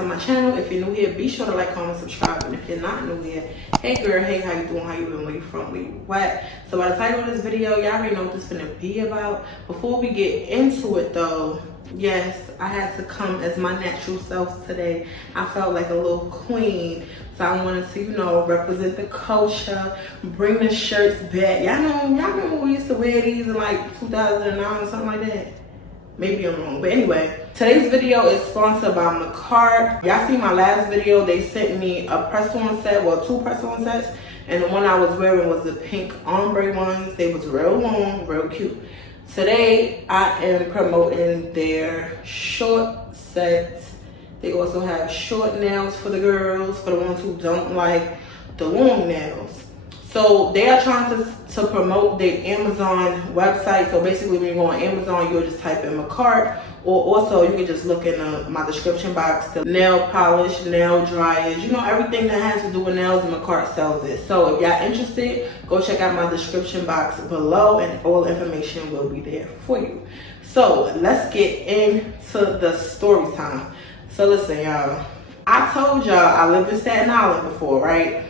to my channel. If you're new here, be sure to like, comment, subscribe. And if you're not new here, hey girl, hey, how you doing, how you been, where you from, where you at? So by the title of this video, y'all already know what this is gonna be about. Before we get into it though, yes, I had to come as my natural self today. I felt like a little queen. So I wanted to, you know, represent the culture, bring the shirts back. Y'all know we used to wear these in like 2009 or something like that. Maybe I'm wrong, but anyway, today's video is sponsored by Makartt. Y'all see my last video, they sent me a press-on set, well, 2 press-on sets, and the one I was wearing was the pink ombre ones. They was real long, real cute. Today, I am promoting their short sets. They also have short nails for the girls, for the ones who don't like the long nails. So they are trying to promote their Amazon website. So basically when you go on Amazon, you'll just type in Makartt, or also you can just look in my description box. The nail polish, nail dryers, you know, everything that has to do with nails, Makartt sells it. So if y'all interested, go check out my description box below and all information will be there for you. So let's get into the story time. So listen, y'all, I told y'all I lived in Staten Island before, right?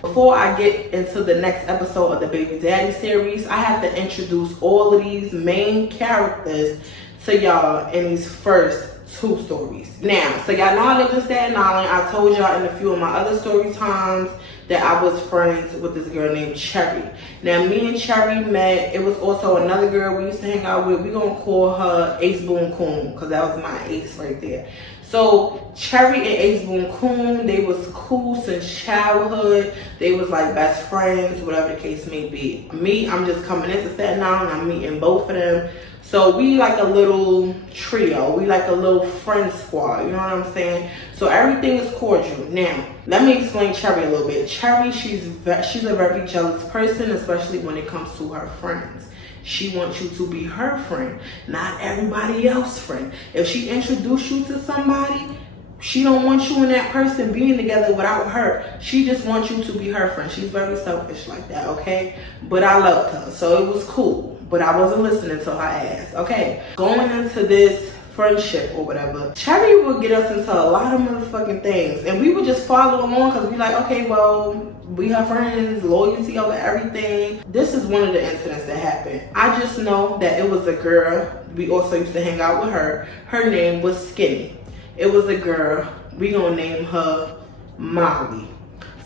Before I get into the next episode of the Babydaddy series, I have to introduce all of these main characters to y'all in these first 2 stories. Now, so y'all know I lived in Staten Island. I told y'all in a few of my other story times that I was friends with this girl named Cherry. Now, me and Cherry met. It was also another girl we used to hang out with. We're gonna call her Ace Boon Coon, because that was my ace right there. So Cherry and Ace Boon Coon, they was cool since childhood. They was like best friends, whatever the case may be. Me, I'm just coming into Staten Island. I'm meeting both of them. So we like a little trio. We like a little friend squad. You know what I'm saying? So everything is cordial. Now, let me explain Cherry a little bit. Cherry, she's a very jealous person, especially when it comes to her friends. She wants you to be her friend, not everybody else's friend. If she introduced you to somebody, she don't want you and that person being together without her. She just wants you to be her friend. She's very selfish like that, okay? But I loved her, so it was cool. But I wasn't listening to her ass, okay? Going into this friendship or whatever, Cherry would get us into a lot of motherfucking things. And we would just follow along because we like, okay, well, we her friends, loyalty over everything. This is one of the incidents that happened. I just know that it was a girl. We also used to hang out with her. Her name was Skinny. It was a girl. We gonna name her Molly.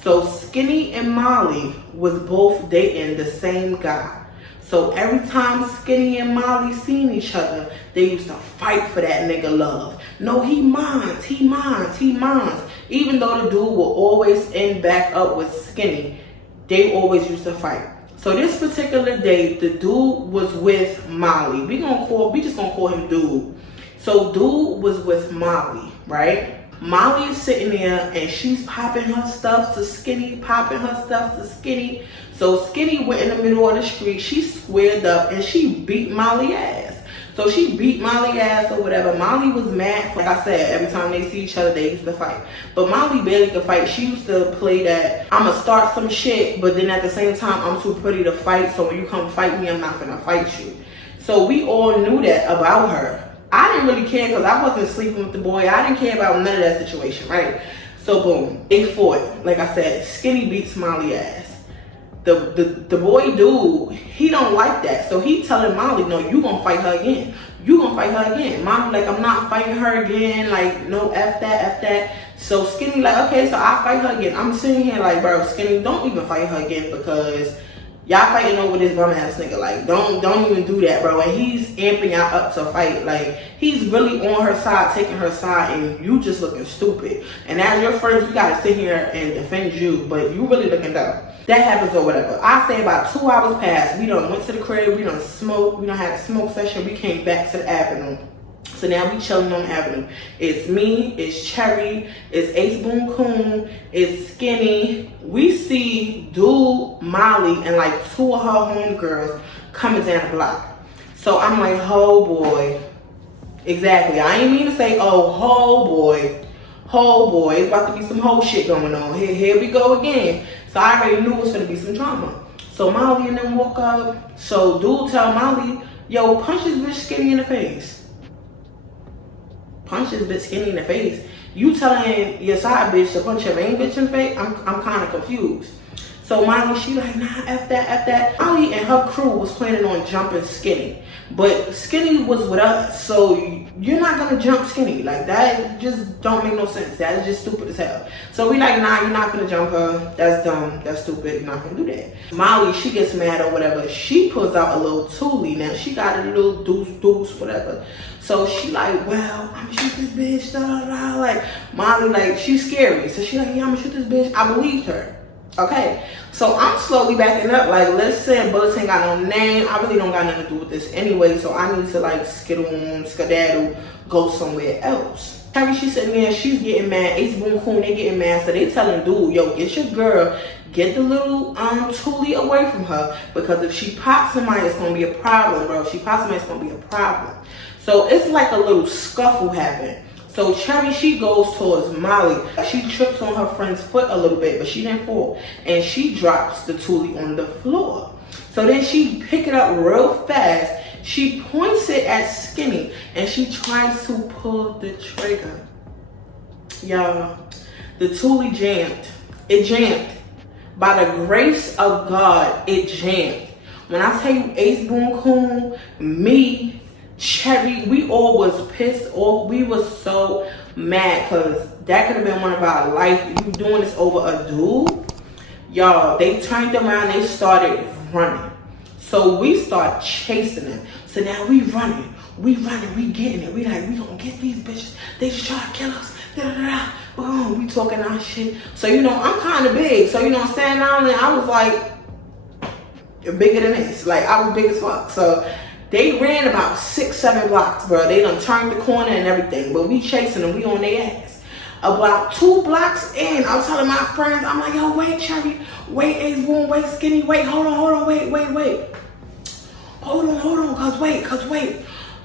So Skinny and Molly was both dating the same guy. So every time Skinny and Molly seen each other, they used to fight for that nigga love. No, he mines, he mines, he mines. Even though the dude will always end back up with Skinny, they always used to fight. So this particular day, the dude was with Molly. We just gonna call him Dude. So Dude was with Molly, right? Molly is sitting there and she's popping her stuff to Skinny, popping her stuff to Skinny. So Skinny went in the middle of the street. She squared up and she beat Molly ass. So she beat Molly ass or whatever. Molly was mad. Like I said, every time they see each other, they used to fight. But Molly barely could fight. She used to play that, I'ma start some shit, but then at the same time, I'm too pretty to fight. So when you come fight me, I'm not gonna fight you. So we all knew that about her. I didn't really care because I wasn't sleeping with the boy. I didn't care about none of that situation, right? So boom, they fought. Like I said, Skinny beats Molly ass. The boy Dude, he don't like that. So he telling Molly, no, you gonna fight her again. You gonna fight her again. Molly like, I'm not fighting her again. Like, no, F that, F that. So Skinny like, okay, so I'll fight her again. I'm sitting here like, bro, Skinny, don't even fight her again because y'all fighting over this bum ass nigga. Like, don't even do that, bro. And he's amping y'all up to fight. Like, he's really on her side, taking her side, and you just looking stupid. And as your friends, we gotta sit here and defend you, but you really looking dumb. That happens or whatever. I say about 2 hours passed. We done went to the crib, we done smoked, we done had a smoke session, we came back to the avenue. So now we chilling on the avenue. It's me, it's Cherry, it's Ace Boon Coon, it's Skinny. We see Dude, Molly, and like 2 of her homegirls coming down the block. So I'm like, oh boy. Exactly. I ain't mean to say, oh, ho boy. Ho boy. It's about to be some whole shit going on. Here we go again. So I already knew it was gonna be some drama. So Molly and them walk up. So Dude tell Molly, yo, punch this bitch Skinny in the face. Punch this bitch Skinny in the face. You telling your side bitch to punch your main bitch in the face? I'm kind of confused. So Molly, she like, nah, F that. Molly and her crew was planning on jumping Skinny. But Skinny was with us, so you're not gonna jump Skinny. Like, that just don't make no sense. That is just stupid as hell. So we like, nah, you're not gonna jump her. That's dumb, that's stupid, you're not gonna do that. Molly, she gets mad or whatever. She pulls out a little Thule. Now, she got a little deuce, whatever. So she like, well, I'm gonna shoot this bitch, da da da. Like, Molly, like, she's scary. So she like, yeah, I'm gonna shoot this bitch. I believed her. Okay, so I'm slowly backing up, like, listen, bullets ain't got no name. I really don't got nothing to do with this anyway, so I need to, like, skedaddle, go somewhere else. Terry, she's sitting there, she's getting mad. Ace Boon Coon, they getting mad, so they telling dude, yo, get your girl, get the little Thule away from her, because if she pops somebody, it's gonna be a problem, bro. If she pops somebody, it's gonna be a problem. So it's like a little scuffle happened. So Cherry, she goes towards Molly. She trips on her friend's foot a little bit, but she didn't fall. And she drops the Thule on the floor. So then she pick it up real fast. She points it at Skinny and she tries to pull the trigger. Y'all, the Thule jammed. It jammed. By the grace of God, it jammed. When I tell you Ace Boon Coon, me, Cherry, we all was pissed off. We was so mad because that could have been one of our life. You doing this over a dude? Y'all, they turned around, they started running. So we start chasing them. So now we running, we getting it. We like, we gonna get these bitches. They just try to kill us. Da, da, da. Oh, we talking our shit. So, you know, I'm kind of big. So, you know, standing down there, I was like, bigger than this. Like, I was big as fuck. So they ran about 6-7 blocks, bro. They done turned the corner and everything. But we chasing them. We on their ass. About 2 blocks in, I was telling my friends, I'm like, yo, wait, Cherry. Wait, Ace Boon, wait, Skinny. Wait, hold on, wait. Hold on, cause wait.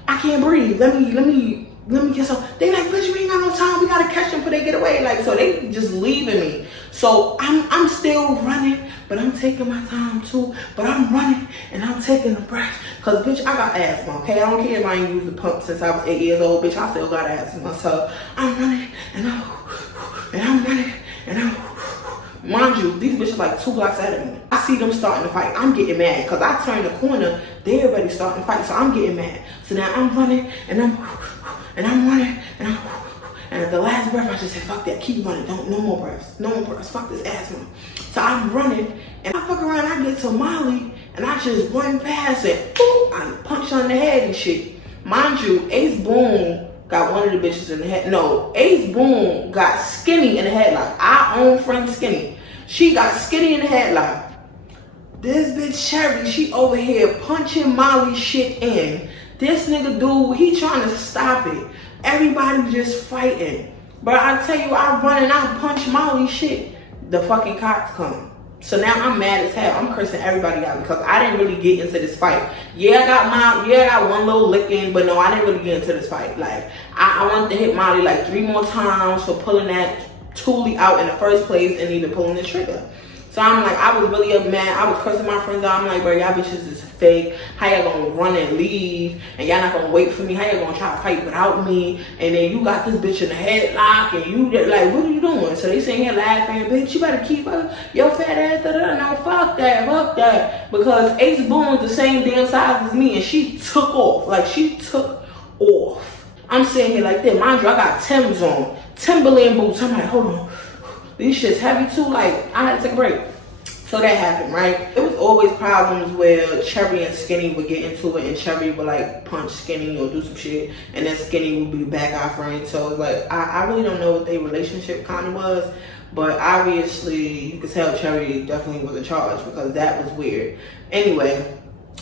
I can't breathe. Let me get some. They like, bitch, we ain't got no time. We gotta catch them before they get away. Like, so they just leaving me. So I'm still running, but I'm taking my time too. But I'm running and I'm taking a breath. Cause bitch, I got asthma, okay? I don't care if I ain't used the pump since I was 8 years old, bitch. I still got asthma. So I'm running and I'm running and I'm. Mind you, these bitches like 2 blocks ahead of me. I see them starting to fight. I'm getting mad because I turned the corner. They already starting to fight, so I'm getting mad. So now I'm running and I'm running and at the last breath I just said, fuck that, keep running. No more breaths. Fuck this asthma. So I'm running and I fuck around. I get to Molly and I just run past it. Boom! I punch her in the head and shit. Mind you, Ace Boon got one of the bitches in the head. No, Ace Boon got Skinny in the headlock. Our own friend Skinny. She got Skinny in the headlock. This bitch Cherry, she over here punching Molly shit in. This nigga dude, he trying to stop it. Everybody just fighting. But I tell you, I run and I punch Molly shit. The fucking cops come. So now I'm mad as hell. I'm cursing everybody out because I didn't really get into this fight. I got one little licking, but no, I didn't really get into this fight. Like, I wanted to hit Molly like 3 more times for pulling that Thule out in the first place and even pulling the trigger. So I'm like, I was really mad. I was cursing my friends out. I'm like, bro, y'all bitches is fake. How y'all gonna run and leave? And y'all not gonna wait for me? How y'all gonna try to fight without me? And then you got this bitch in the headlock and you like, what are you doing? So they sitting here laughing, bitch, you better keep her, your fat ass, no, fuck that. Because Ace Boon's the same damn size as me and she took off. Like, she took off. I'm sitting here like this. Mind you, I got Tim's on. Timberland boots. I'm like, hold on. These shit's heavy too. Like, I had to take a break. So that happened, right? It was always problems where Cherry and Skinny would get into it and Cherry would like punch Skinny or do some shit and then Skinny would be back our friend. So it's like, I really don't know what their relationship kind of was, but obviously you could tell Cherry definitely was in charge because that was weird. Anyway,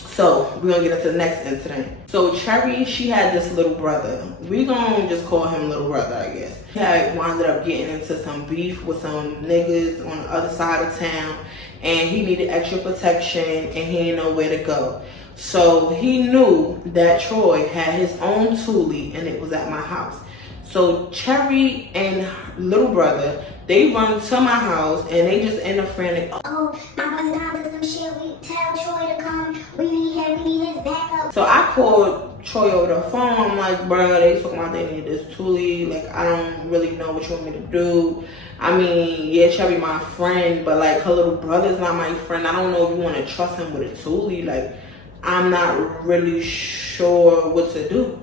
so we're gonna get into the next incident. So Cherry, she had this little brother. We gonna just call him little brother, I guess. He had wound up getting into some beef with some niggas on the other side of town and he needed extra protection and he didn't know where to go. So he knew that Troy had his own Thule and it was at my house. So Cherry and little brother, they run to my house and they just end up frantic. Oh, my brother down to some shit. We tell Troy to come. We need his backup. So I called Troy over the phone. I'm like, bro, they talking about they need this Thule. Like, I don't really know what you want me to do. I mean, yeah, Cherry my friend, but like her little brother's not my friend. I don't know if you want to trust him with a Thule. Like, I'm not really sure what to do.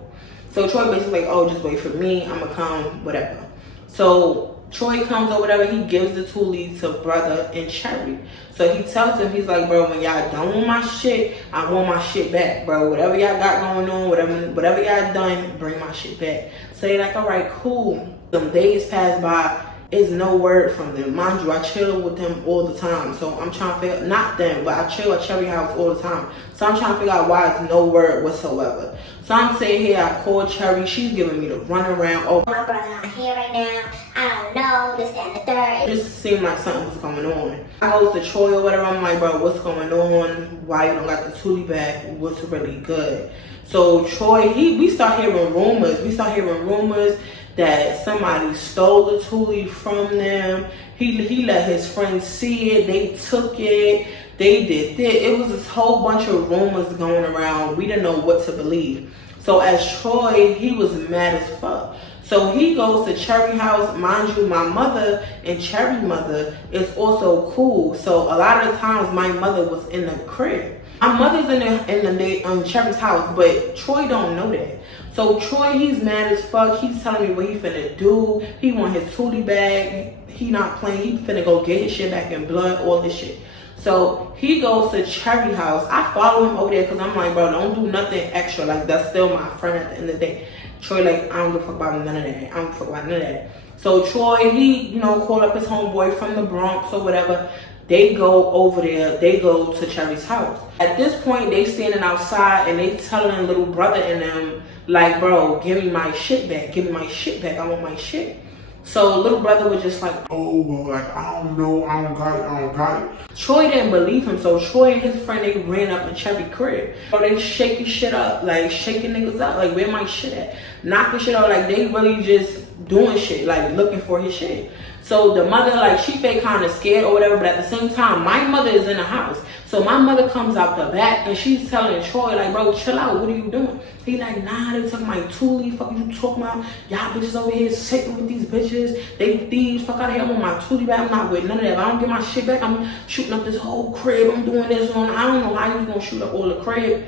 So Troy basically like, oh, just wait for me. I'm gonna come, whatever. So Troy comes or whatever, he gives the Thule to brother and Cherry. So he tells him, he's like, bro, when y'all done with my shit, I want my shit back, bro. Whatever y'all got going on, whatever y'all done, bring my shit back. So they're like, all right, cool. Some days pass by, is no word from them. Mind you, I chill with them all the time. So I'm trying to figure, not them, but I chill at Cherry house all the time. So I'm trying to figure out why it's no word whatsoever. So I'm saying here, I called Cherry. She's giving me the runaround. Oh, my brother not here right now. I don't know, this, that, and the third. It just seemed like something was going on. I go to Troy or whatever. I'm like, bro, what's going on? Why you don't got the Thule back? What's really good? So Troy, we start hearing rumors. We start hearing rumors that somebody stole the Thule from them. He let his friends see it. They took it. They did this. It was this whole bunch of rumors going around. We didn't know what to believe. So as Troy, he was mad as fuck. So he goes to Cherry house. Mind you, my mother and Cherry mother is also cool. So a lot of the times my mother was in the crib. My mother's in Cherry's house, but Troy don't know that. So Troy, he's mad as fuck. He's telling me what he finna do. He want his Thule bag. He not playing. He finna go get his shit back in blood, all this shit. So he goes to Cherry house. I follow him over there because I'm like, bro, don't do nothing extra. Like, that's still my friend at the end of the day. Troy like, I don't give a fuck about none of that. I don't give a fuck about none of that. So Troy, he, you know, called up his homeboy from the Bronx or whatever. They go over there. They go to Cherry's house. At this point, they standing outside and they telling little brother and them, like, bro, give me my shit back. Give me my shit back. I want my shit. So little brother was just like, oh, well, like, I don't know. I don't got it. Troy didn't believe him. So Troy and his friend, they ran up in Cherry crib. So they shaking shit up, like shaking niggas up. Like, where my shit at? Knocking shit out. Like, they really just doing shit, like looking for his shit. So the mother, like, she fake kind of scared or whatever, but at the same time, my mother is in the house. So my mother comes out the back and she's telling Troy, like, bro, chill out. What are you doing? He like, nah, they took my Thule. Fuck you talking about? Y'all bitches over here sitting with these bitches. They thieves. Fuck out of here. I want my Thule back. I'm not with none of that. If I don't get my shit back, I'm shooting up this whole crib. I'm doing this one. I don't know how you gonna shoot up all the crib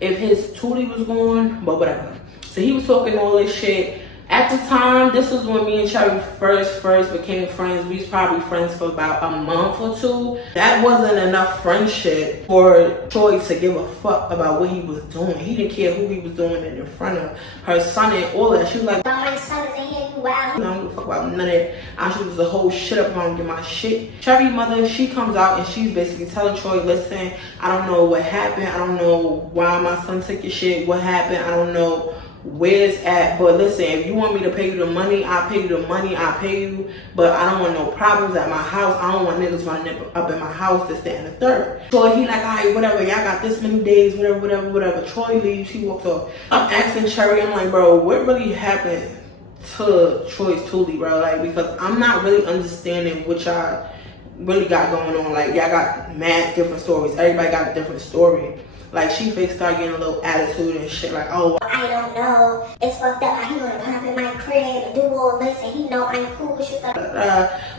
if his Thule was gone, but whatever. So he was talking all this shit. At the time, this was when me and Cherry first became friends. We was probably friends for about a month or two. That wasn't enough friendship for Troy to give a fuck about what he was doing. He didn't care who he was doing it in front of. Her son and all that. She was like, my son is in here, you wild. I don't give a fuck about none of that. I shoot the whole shit up. I don't get my shit. Cherry mother, she comes out and she's basically telling Troy, listen, I don't know what happened. I don't know why my son took your shit. What happened? I don't know where it's at, but listen, if you want me to pay you the money, I'll pay you the money. I'll pay you, but I don't want no problems at my house. I don't want niggas running up in my house, this, that, and the third. So he like, all right, whatever, y'all got this many days, whatever. Troy leaves, he walks off. I'm asking Cherry, I'm like, bro, what really happened to Troy's Thule, bro? Like, because I'm not really understanding what y'all really got going on. Like, y'all got mad different stories. Everybody got a different story. Like, she fake started getting a little attitude and shit, like, oh, I don't know, it's fucked up, he wanna come up in my crib and do all this, and he know I'm cool with shit.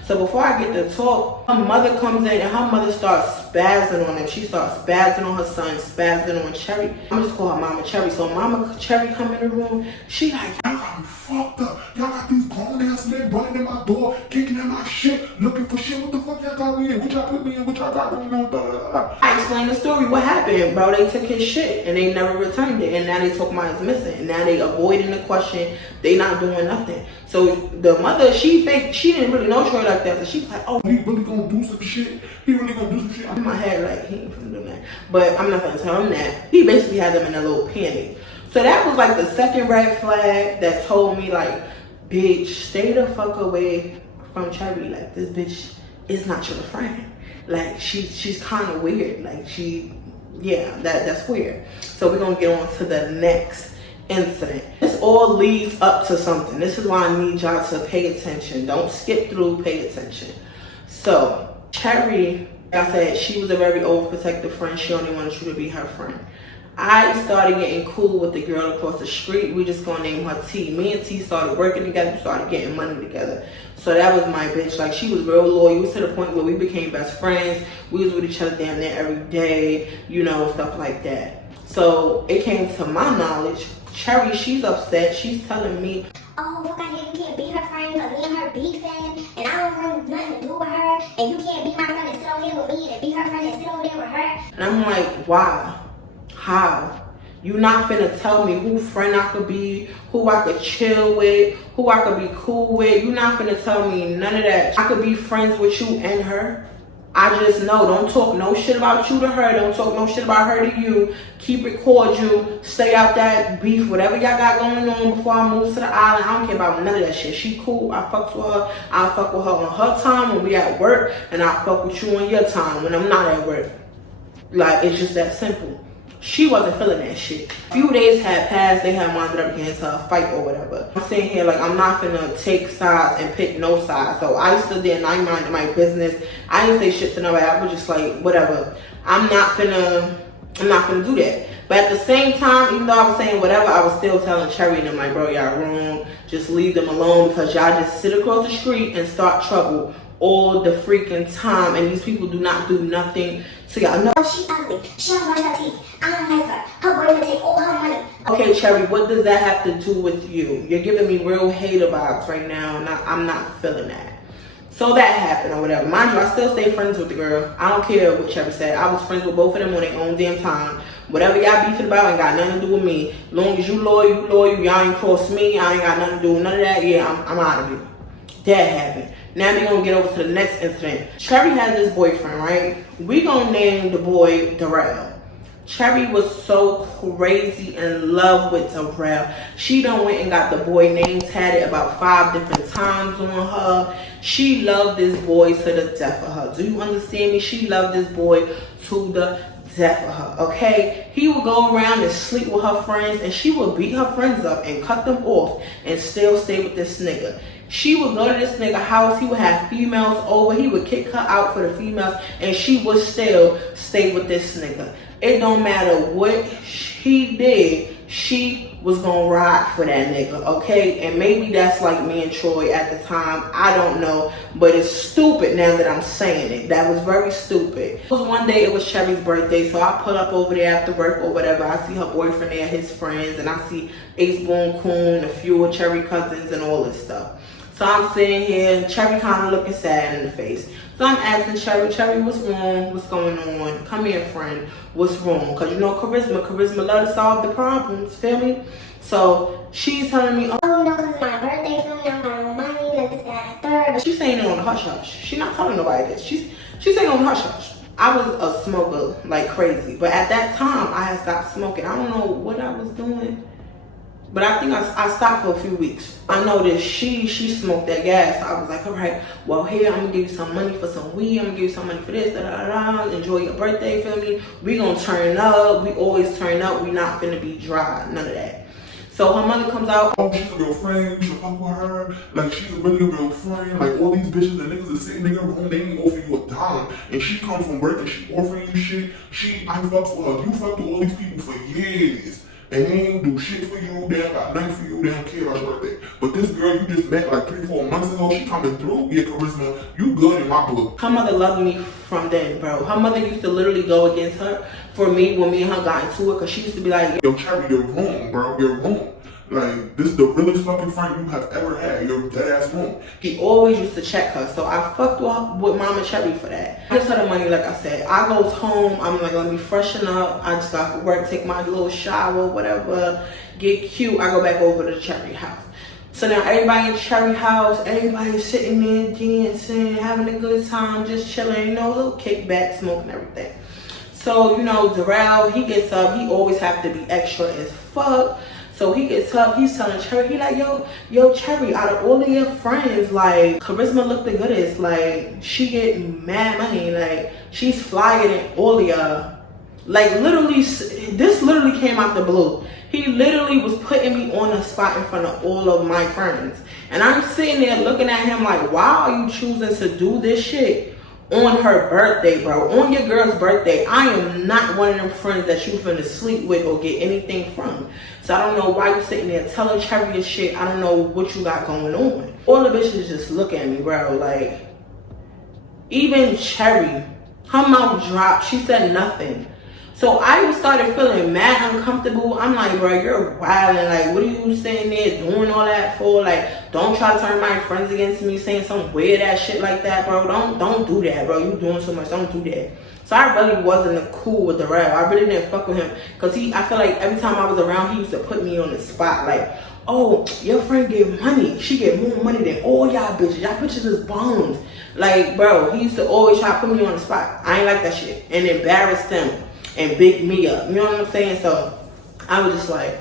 So before I get to talk, her mother comes in and her mother starts spazzing on him. She starts spazzing on her son, spazzing on Cherry. I'm just call her Mama Cherry. So Mama Cherry come in the room, she like, y'all got me fucked up. Y'all got these grown ass men running in my door, kicking in my shit, looking for shit. What the fuck y'all got me in? What y'all put me in? What y'all got going on? I explained the story. What happened, bro? They took his shit and they never returned it. And now they talk about it's missing. And now they avoiding the question. They not doing nothing. So the mother, she didn't really know Troy like that. So she was like, oh, he really gonna do some shit? He really gonna do some shit? In my head, like, he ain't finna do that. But I'm not gonna tell him that. He basically had them in a little panic. So that was like the second red flag that told me, like, bitch, stay the fuck away from Cherry. Like, this bitch is not your friend. Like, she's kind of weird. Like, that's weird. So we're gonna get on to the next incident. This all leads up to something. This is why I need y'all to pay attention. Don't skip through, pay attention. So Cherry Like I said, she was a very overprotective friend. She only wanted you to be her friend. I started getting cool with the girl across the street. We just gonna name her T. Me and T started working together, started getting money together. So that was my bitch. Like, she was real loyal to the point where we became best friends. We was with each other damn near every day, you know, stuff like that. So it came to my knowledge, Cherry, she's upset. She's telling me, oh, look, you can't be her friend because me and her beefing, and I don't want nothing to do with her, and you can't be my friend and sit over here with me and be her friend and sit over there with her. And I'm like, why? How? You not finna tell me who friend I could be, who I could chill with, who I could be cool with. You not finna tell me none of that. I could be friends with you and her. I just know, don't talk no shit about you to her. Don't talk no shit about her to you. Keep it cordial. Stay out that beef. Whatever y'all got going on before I move to the island. I don't care about none of that shit. She cool. I fucks with her. I fuck with her on her time when we at work. And I fuck with you on your time when I'm not at work. Like, it's just that simple. She wasn't feeling that shit. A few days had passed, they had wound up getting into a fight or whatever. I'm sitting here like, I'm not finna take sides and pick no sides. So I stood there and I minded my business. I didn't say shit to nobody. I was just like, whatever. I'm not finna do that. But at the same time, even though I was saying whatever, I was still telling Cherry and them like, bro, y'all wrong. Just leave them alone because y'all just sit across the street and start trouble all the freaking time. And these people do not do nothing to y'all. No. She ugly. She don't brush her teeth. I don't like her. Her boyfriend take all her money. Okay, Cherry, what does that have to do with you? You're giving me real hater vibes right now, and I'm not feeling that. So that happened or whatever. Mind you, I still stay friends with the girl. I don't care what Cherry said. I was friends with both of them on their own damn time. Whatever y'all beefing about ain't got nothing to do with me. Long as you loyal, y'all ain't cross me. I ain't got nothing to do with none of that. Yeah, I'm out of here. That happened. Now we're gonna get over to the next incident. Cherry has this boyfriend, right? We gonna name the boy Darrell. Cherry was so crazy in love with Darrell. She done went and got the boy name tatted about 5 different times on her. She loved this boy to the death of her. Do you understand me? She loved this boy to the death of her, okay? He would go around and sleep with her friends, and she would beat her friends up and cut them off and still stay with this nigga. She would go to this nigga house, he would have females over, he would kick her out for the females, and she would still stay with this nigga. It don't matter what he did, she was gonna ride for that nigga, okay? And maybe that's like me and Troy at the time, I don't know, but it's stupid now that I'm saying it. That was very stupid. It was one day, it was Cherry's birthday, so I pull up over there after work or whatever. I see her boyfriend there, his friends, and I see Ace Boone Coon, a few of Cherry cousins, and all this stuff. So I'm sitting here, Cherry kind of looking sad in the face. So I'm asking Cherry, what's wrong? What's going on? Come here, friend. What's wrong? Because you know Charisma love to solve the problems, feel me? So she's telling me, oh, no, because it's my birthday, feel me? I don't got no money, like this, that, and third. but she's saying it on the hush-hush. She's not telling nobody this. She's saying it on the hush-hush. I was a smoker like crazy. But at that time, I had stopped smoking. I don't know what I was doing. But I think I stopped for a few weeks. I noticed she smoked that gas. So I was like, all right, well, here, I'm going to give you some money for some weed. I'm going to give you some money for this, da-da-da-da. Enjoy your birthday, feel me? We going to turn up. We always turn up. We not finna be dry. None of that. So her mother comes out. Oh, she's a real friend. You should fuck with her. Like, she's really a real friend. Like, all these bitches and niggas that sitting in your room, they ain't offering you a dime. And she comes from work and she offering you shit. I fucks with her. You fucked with all these people for years. And they ain't do shit for you, they ain't got nothing for you, they don't care about your birthday. But this girl you just met like 3-4 months ago, she coming through, yeah, Charisma, you good in my book. Her mother loved me from then, bro. Her mother used to literally go against her for me when me and her got into it, because she used to be like, yo, Cherry, you're wrong, bro, you're wrong. Like, this is the realest fucking friend you have ever had. You're dead ass wrong. He always used to check her, so I fucked with Mama Cherry for that. I just had the money, like I said. I goes home, I'm like, let me freshen up. I just got to work, take my little shower, whatever, get cute. I go back over to the Cherry house. So now everybody in the Cherry house, everybody's sitting there dancing, having a good time, just chilling, you know, a little kickback, smoking everything. So, you know, Darrell, he gets up, he always have to be extra as fuck. So he gets up, he's telling Cherry, he like, yo, Cherry, out of all of your friends, like, Charisma look the goodest. Like, she get mad money. Like, she's flyer than all of y'all. Like, literally, this literally came out the blue. He literally was putting me on a spot in front of all of my friends. And I'm sitting there looking at him like, why are you choosing to do this shit on her birthday, bro. On your girl's birthday. I am not one of them friends that you finna sleep with or get anything from. So I don't know why you sitting there telling Cherry this shit. I don't know what you got going on. All the bitches just look at me, bro. Like, even Cherry, her mouth dropped. She said nothing. So I started feeling mad uncomfortable. I'm like, bro, you're wilding. Like, what are you sitting there doing all that for? Like, don't try to turn my friends against me saying some weird ass shit like that, bro. Don't do that, bro. You doing so much. Don't do that. So I really wasn't cool with Darrell. I really didn't fuck with him. Because I feel like every time I was around, he used to put me on the spot. Like, oh, your friend get money. She get more money than all y'all bitches. Y'all bitches is bums. Like, bro, he used to always try to put me on the spot. I ain't like that shit. And embarrass them. And big me up, you know what I'm saying? So I was just like,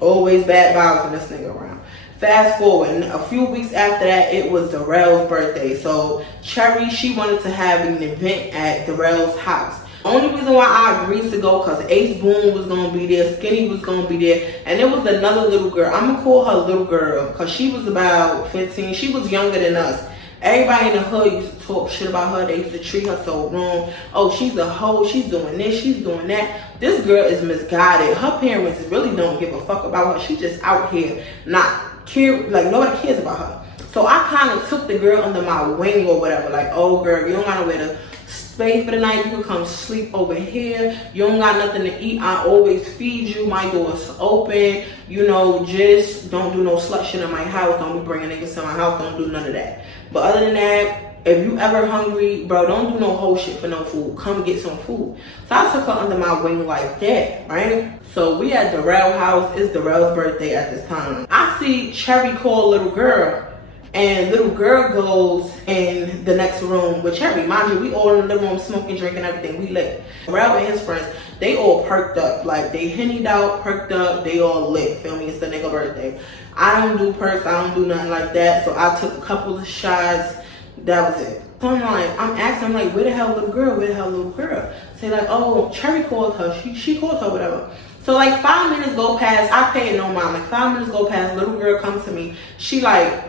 always bad vibes when this nigga around. Fast forward, a few weeks after that, it was Darrell's birthday. So Cherry, she wanted to have an event at Darrell's house. Only reason why I agreed to go because Ace Boone was gonna be there, Skinny was gonna be there, and there was another little girl. I'm gonna call her little girl because she was about 15. She was younger than us. Everybody in the hood used to talk shit about her. They used to treat her so wrong. Oh, she's a hoe. She's doing this. She's doing that. This girl is misguided. Her parents really don't give a fuck about her. She just out here not care. Like, nobody cares about her. So I kind of took the girl under my wing or whatever. Like, oh, girl, you don't got nowhere to stay for the night. You can come sleep over here. You don't got nothing to eat. I always feed you. My door's open. You know, just don't do no slut shit in my house. Don't be bringing niggas to my house. Don't do none of that. But other than that, if you ever hungry, bro, don't do no whole shit for no food. Come get some food. So I took her under my wing like that, right? So we at Darrell's house. It's Darrell's birthday at this time. I see Cherry call little girl. And little girl goes in the next room with Cherry. Mind you, we all in the living room smoking, drinking, everything. We lit. Darrell and his friends, they all perked up. Like, they hennied out, perked up, they all lit. Feel me? It's the nigga birthday. I don't do perks. I don't do nothing like that. So I took a couple of shots. That was it. So I'm asking, I'm like, where the hell little girl? Where the hell little girl? Say like, oh, Cherry called her. She called her, whatever. So like 5 minutes go past. I pay it no mind. Like 5 minutes go past. Little girl comes to me. She like,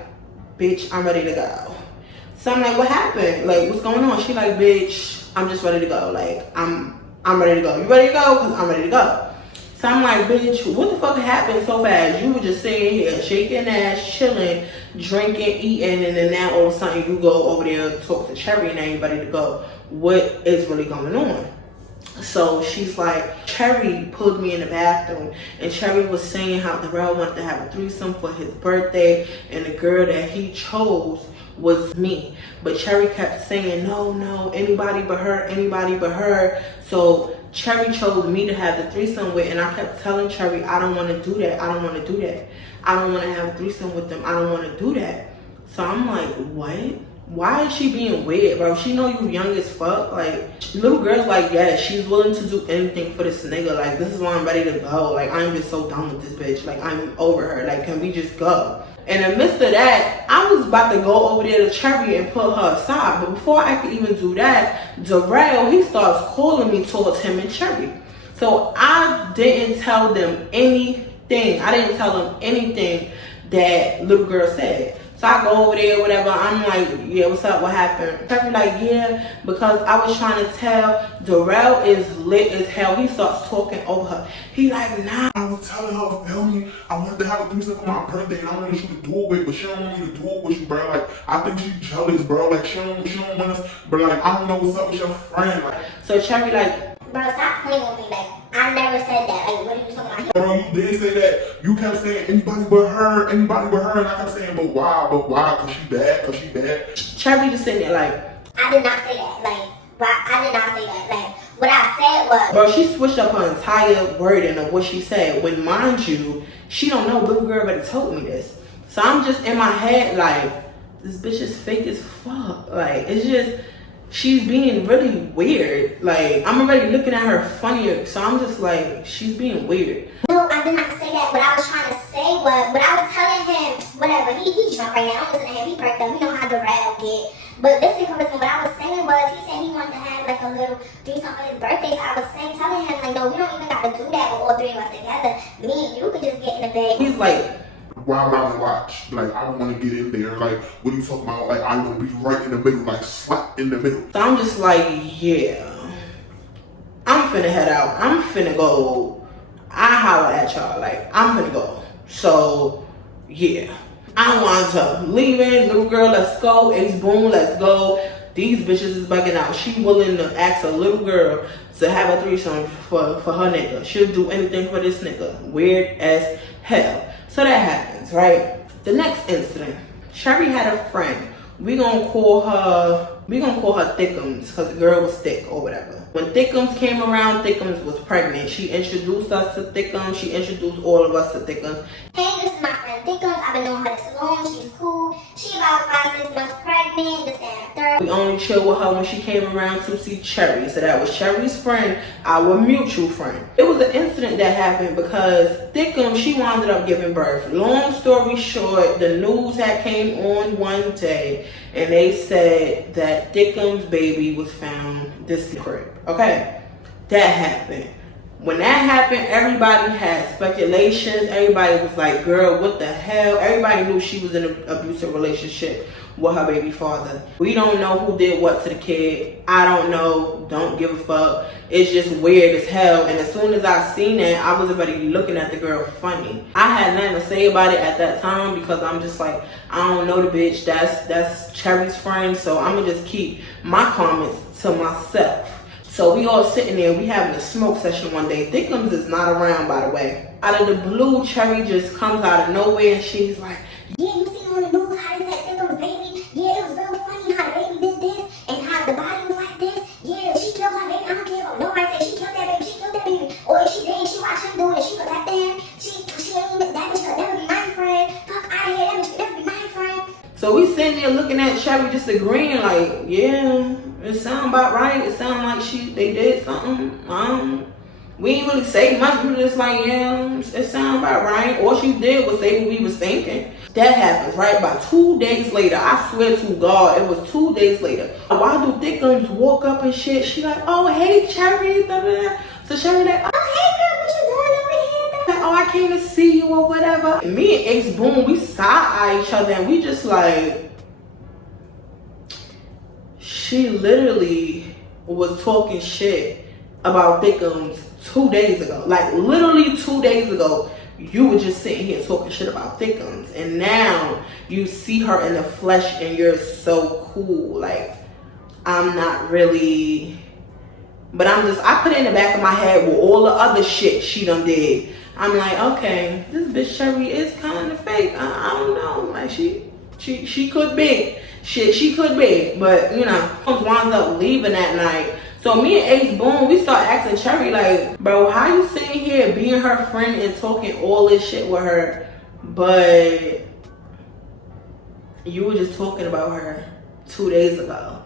bitch, I'm ready to go. So I'm like, what happened? Like, what's going on? She like, bitch, I'm just ready to go. Like, I'm ready to go. You ready to go? Because I'm ready to go. So I'm like, bitch, what the fuck happened so fast? You were just sitting here, shaking ass, chilling, drinking, eating, and then now all of a sudden you go over there and talk to Cherry and ain't ready to go. What is really going on? So she's like, Cherry pulled me in the bathroom, and Cherry was saying how Darrell wanted to have a threesome for his birthday, and the girl that he chose was me. But Cherry kept saying, no, anybody but her, anybody but her. So Cherry chose me to have the threesome with, and I kept telling Cherry, I don't want to do that. I don't want to do that. I don't want to have a threesome with them. I don't want to do that. So I'm like, what? Why is she being weird, bro? She know you young as fuck. Like, little girl's like, yeah, she's willing to do anything for this nigga. Like, this is why I'm ready to go. Like, I'm just so done with this bitch. Like, I'm over her. Like, can we just go? And in the midst of that, I was about to go over there to Cherry and put her aside. But before I could even do that, Darrell, he starts calling me towards him and Cherry. So I didn't tell them anything. I didn't tell them anything that little girl said. So I go over there, whatever. I'm like, yeah, what's up? What happened? Cherry like, yeah, because I was trying to tell Darrell is lit as hell. He starts talking over her. He like, nah. I was telling her, feel me? I wanted to have a threesome for my birthday, and I wanted you to do it with, but she don't want me to do it with you, bro. Like, I think she's jealous, bro. Like, she don't want us, but like, I don't know what's up with your friend. Like, so Cherry like, bro, stop playing with me. Like, I never said that. Like, what are you talking about? bro, you did say that. You kept saying anybody but her, and I kept saying, but why? Cause she bad. Cherry just sitting there like, I did not say that. Like, why? I did not say that. Like, what I said was, bro, she switched up her entire wording of what she said. When, mind you, she don't know little girl already told me this. So I'm just in my head like, this bitch is fake as fuck. Like, it's just, she's being really weird. Like, I'm already looking at her funnier. So I'm just like, she's being weird. no, I did not say that. What I was trying to say was, what I was telling him, whatever, he drunk right now. I'm listening to him. He perked up. You know how Darrell get. But listen, what I was saying was, he said he wanted to have like a little threesome for his birthday. So I was telling him, like, no, we don't even got to do that with all three of us together. Me and you could just get in the bed. He's like, why would I want to watch? Like, I don't want to get in there. Like, what are you talking about? Like, I want to be right in the middle, like, slap in the middle. So I'm just like, yeah, I'm finna head out. I'm finna go. I holler at y'all. Like, I'm finna go. So, yeah. I want to leaving. Little girl, let's go. Ace Boom, let's go. These bitches is bugging out. She willing to ask a little girl to have a threesome for her nigga. She'll do anything for this nigga. Weird as hell. So that happens, right? The next incident. Sherry had a friend. We gonna call her Thickums, because the girl was thick or whatever. When Thickums came around, Thickums was pregnant. She introduced us to Thickums. She introduced all of us to Thickums. Hey, this is my friend Thickums. I've been knowing her this long. She's cool. She about 5-6 months pregnant. This, that, and the third. We only chill with her when she came around to see Cherry. So that was Cherry's friend, our mutual friend. It was an incident that happened because Thickums, she wound up giving birth. Long story short, the news had came on one day and they said that Thickums' baby was found this crib. Okay, that happened. When that happened, everybody had speculations. Everybody was like, girl, what the hell? Everybody knew she was in an abusive relationship with her baby father. We don't know who did what to the kid. I don't know. Don't give a fuck. It's just weird as hell. And as soon as I seen it, I was already looking at the girl funny. I had nothing to say about it at that time because I'm just like, I don't know the bitch. That's Cherry's friend. So I'm going to just keep my comments to myself. So we all sitting there, we having a smoke session one day. Thickums is not around, by the way. Out of the blue, Cherry just comes out of nowhere and she's like, yeah, you seen on the news how they said Thickums' baby? Yeah, it was real funny how the baby did this and how the body was like this. Yeah, she killed her baby. I don't care about nobody said she killed that baby. She killed that baby. Or if she didn't, she watched him do it and she was like, damn, she ain't even, that bitch could never be my friend. Fuck out of here, that bitch could never be my friend. so we sitting there looking at Cherry just agreeing like, yeah, it sound about right. It sound like they did something. We ain't really say much. We just like, yeah, it sound about right. All she did was say what we was thinking. That happens, right? About 2 days later, I swear to God, it was 2 days later. Why do Thickums walk up and shit? She like, oh, hey, Cherry. Da, da, da. So Cherry like, oh, Hey girl, what you doing over here? like, oh, I came to see you or whatever. And me and Ace Boom, we side-eye each other and we just like, she literally was talking shit about Thickums 2 days ago. Like literally 2 days ago, you were just sitting here talking shit about Thickums. And now you see her in the flesh and you're so cool. Like, I'm not really, but I put it in the back of my head with all the other shit she done did. I'm like, okay, this bitch Cherry is kind of fake. I don't know. Like she could be. Shit, she could be. But, you know, wound up leaving that night. So me and Ace Boom, we start asking Cherry like, bro, how you sitting here being her friend and talking all this shit with her, but you were just talking about her 2 days ago?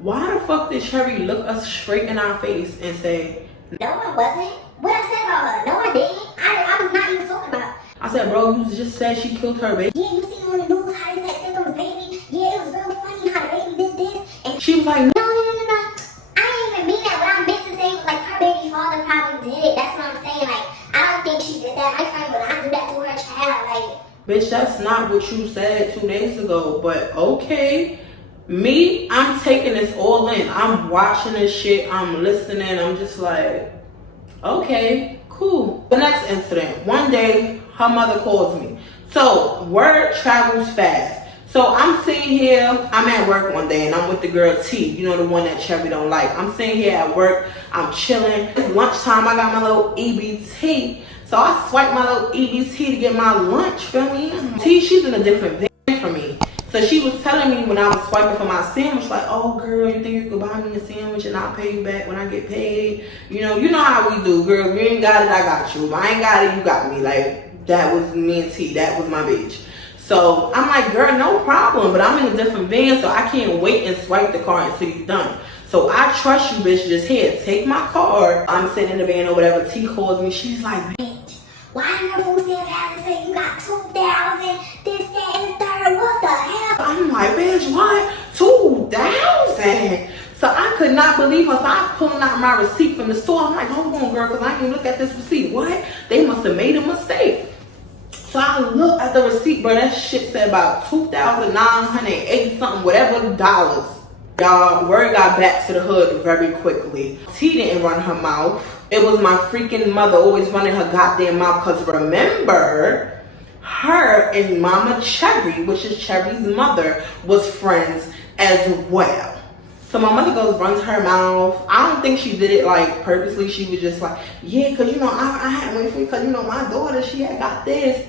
Why the fuck did Cherry look us straight in our face and say, no one wasn't? What I said about her? No one didn't. I was not even talking about her. I said, bro, you just said she killed her baby. Yeah, you seen on the news how they said Thickums' baby? Yeah, it was real funny how the baby did this. And She was like, no. I didn't even mean that. What I meant to say was like her baby father probably did it. That's what I'm saying. Like, I don't think she did that. My friend would not do that to her child. Like, bitch, that's not what you said 2 days ago. But okay. Me, I'm taking this all in. I'm watching this shit. I'm listening. I'm just like, okay, cool. The next incident. One day, her mother calls me. So, word travels fast. So, I'm sitting here. I'm at work one day, and I'm with the girl T. You know, the one that Cherry don't like. I'm sitting here at work. I'm chilling. It's lunchtime. I got my little EBT. So, I swipe my little EBT to get my lunch, feel me? T, she's in a different vein from me. So she was telling me when I was swiping for my sandwich, like, oh girl, you think you could buy me a sandwich and I'll pay you back when I get paid? You know how we do, girl. You ain't got it, I got you. If I ain't got it, you got me. Like, that was me and T. That was my bitch. So I'm like, girl, no problem. But I'm in a different van, so I can't wait and swipe the card until you're done. So I trust you, bitch. Just here, take my card. I'm sitting in the van or whatever. T calls me. She's like, bitch, why did your food stamp have to say you got 2,000, this, that, and the third? What the hell? I'm like, bitch, what? 2,000? So I could not believe her. So I'm pulling out my receipt from the store. I'm like, hold on, girl, because I can look at this receipt. What? They must have made a mistake. So I look at the receipt, bro. That shit said about $2,908 something, whatever dollars. Y'all, word got back to the hood very quickly. T didn't run her mouth. It was my freaking mother always running her goddamn mouth. Cause remember, her and Mama Cherry, which is Cherry's mother, was friends as well. So my mother goes, runs her mouth. I don't think she did it like purposely. She was just like, yeah, cause you know, I had wait for you, cause you know, my daughter, she had got this.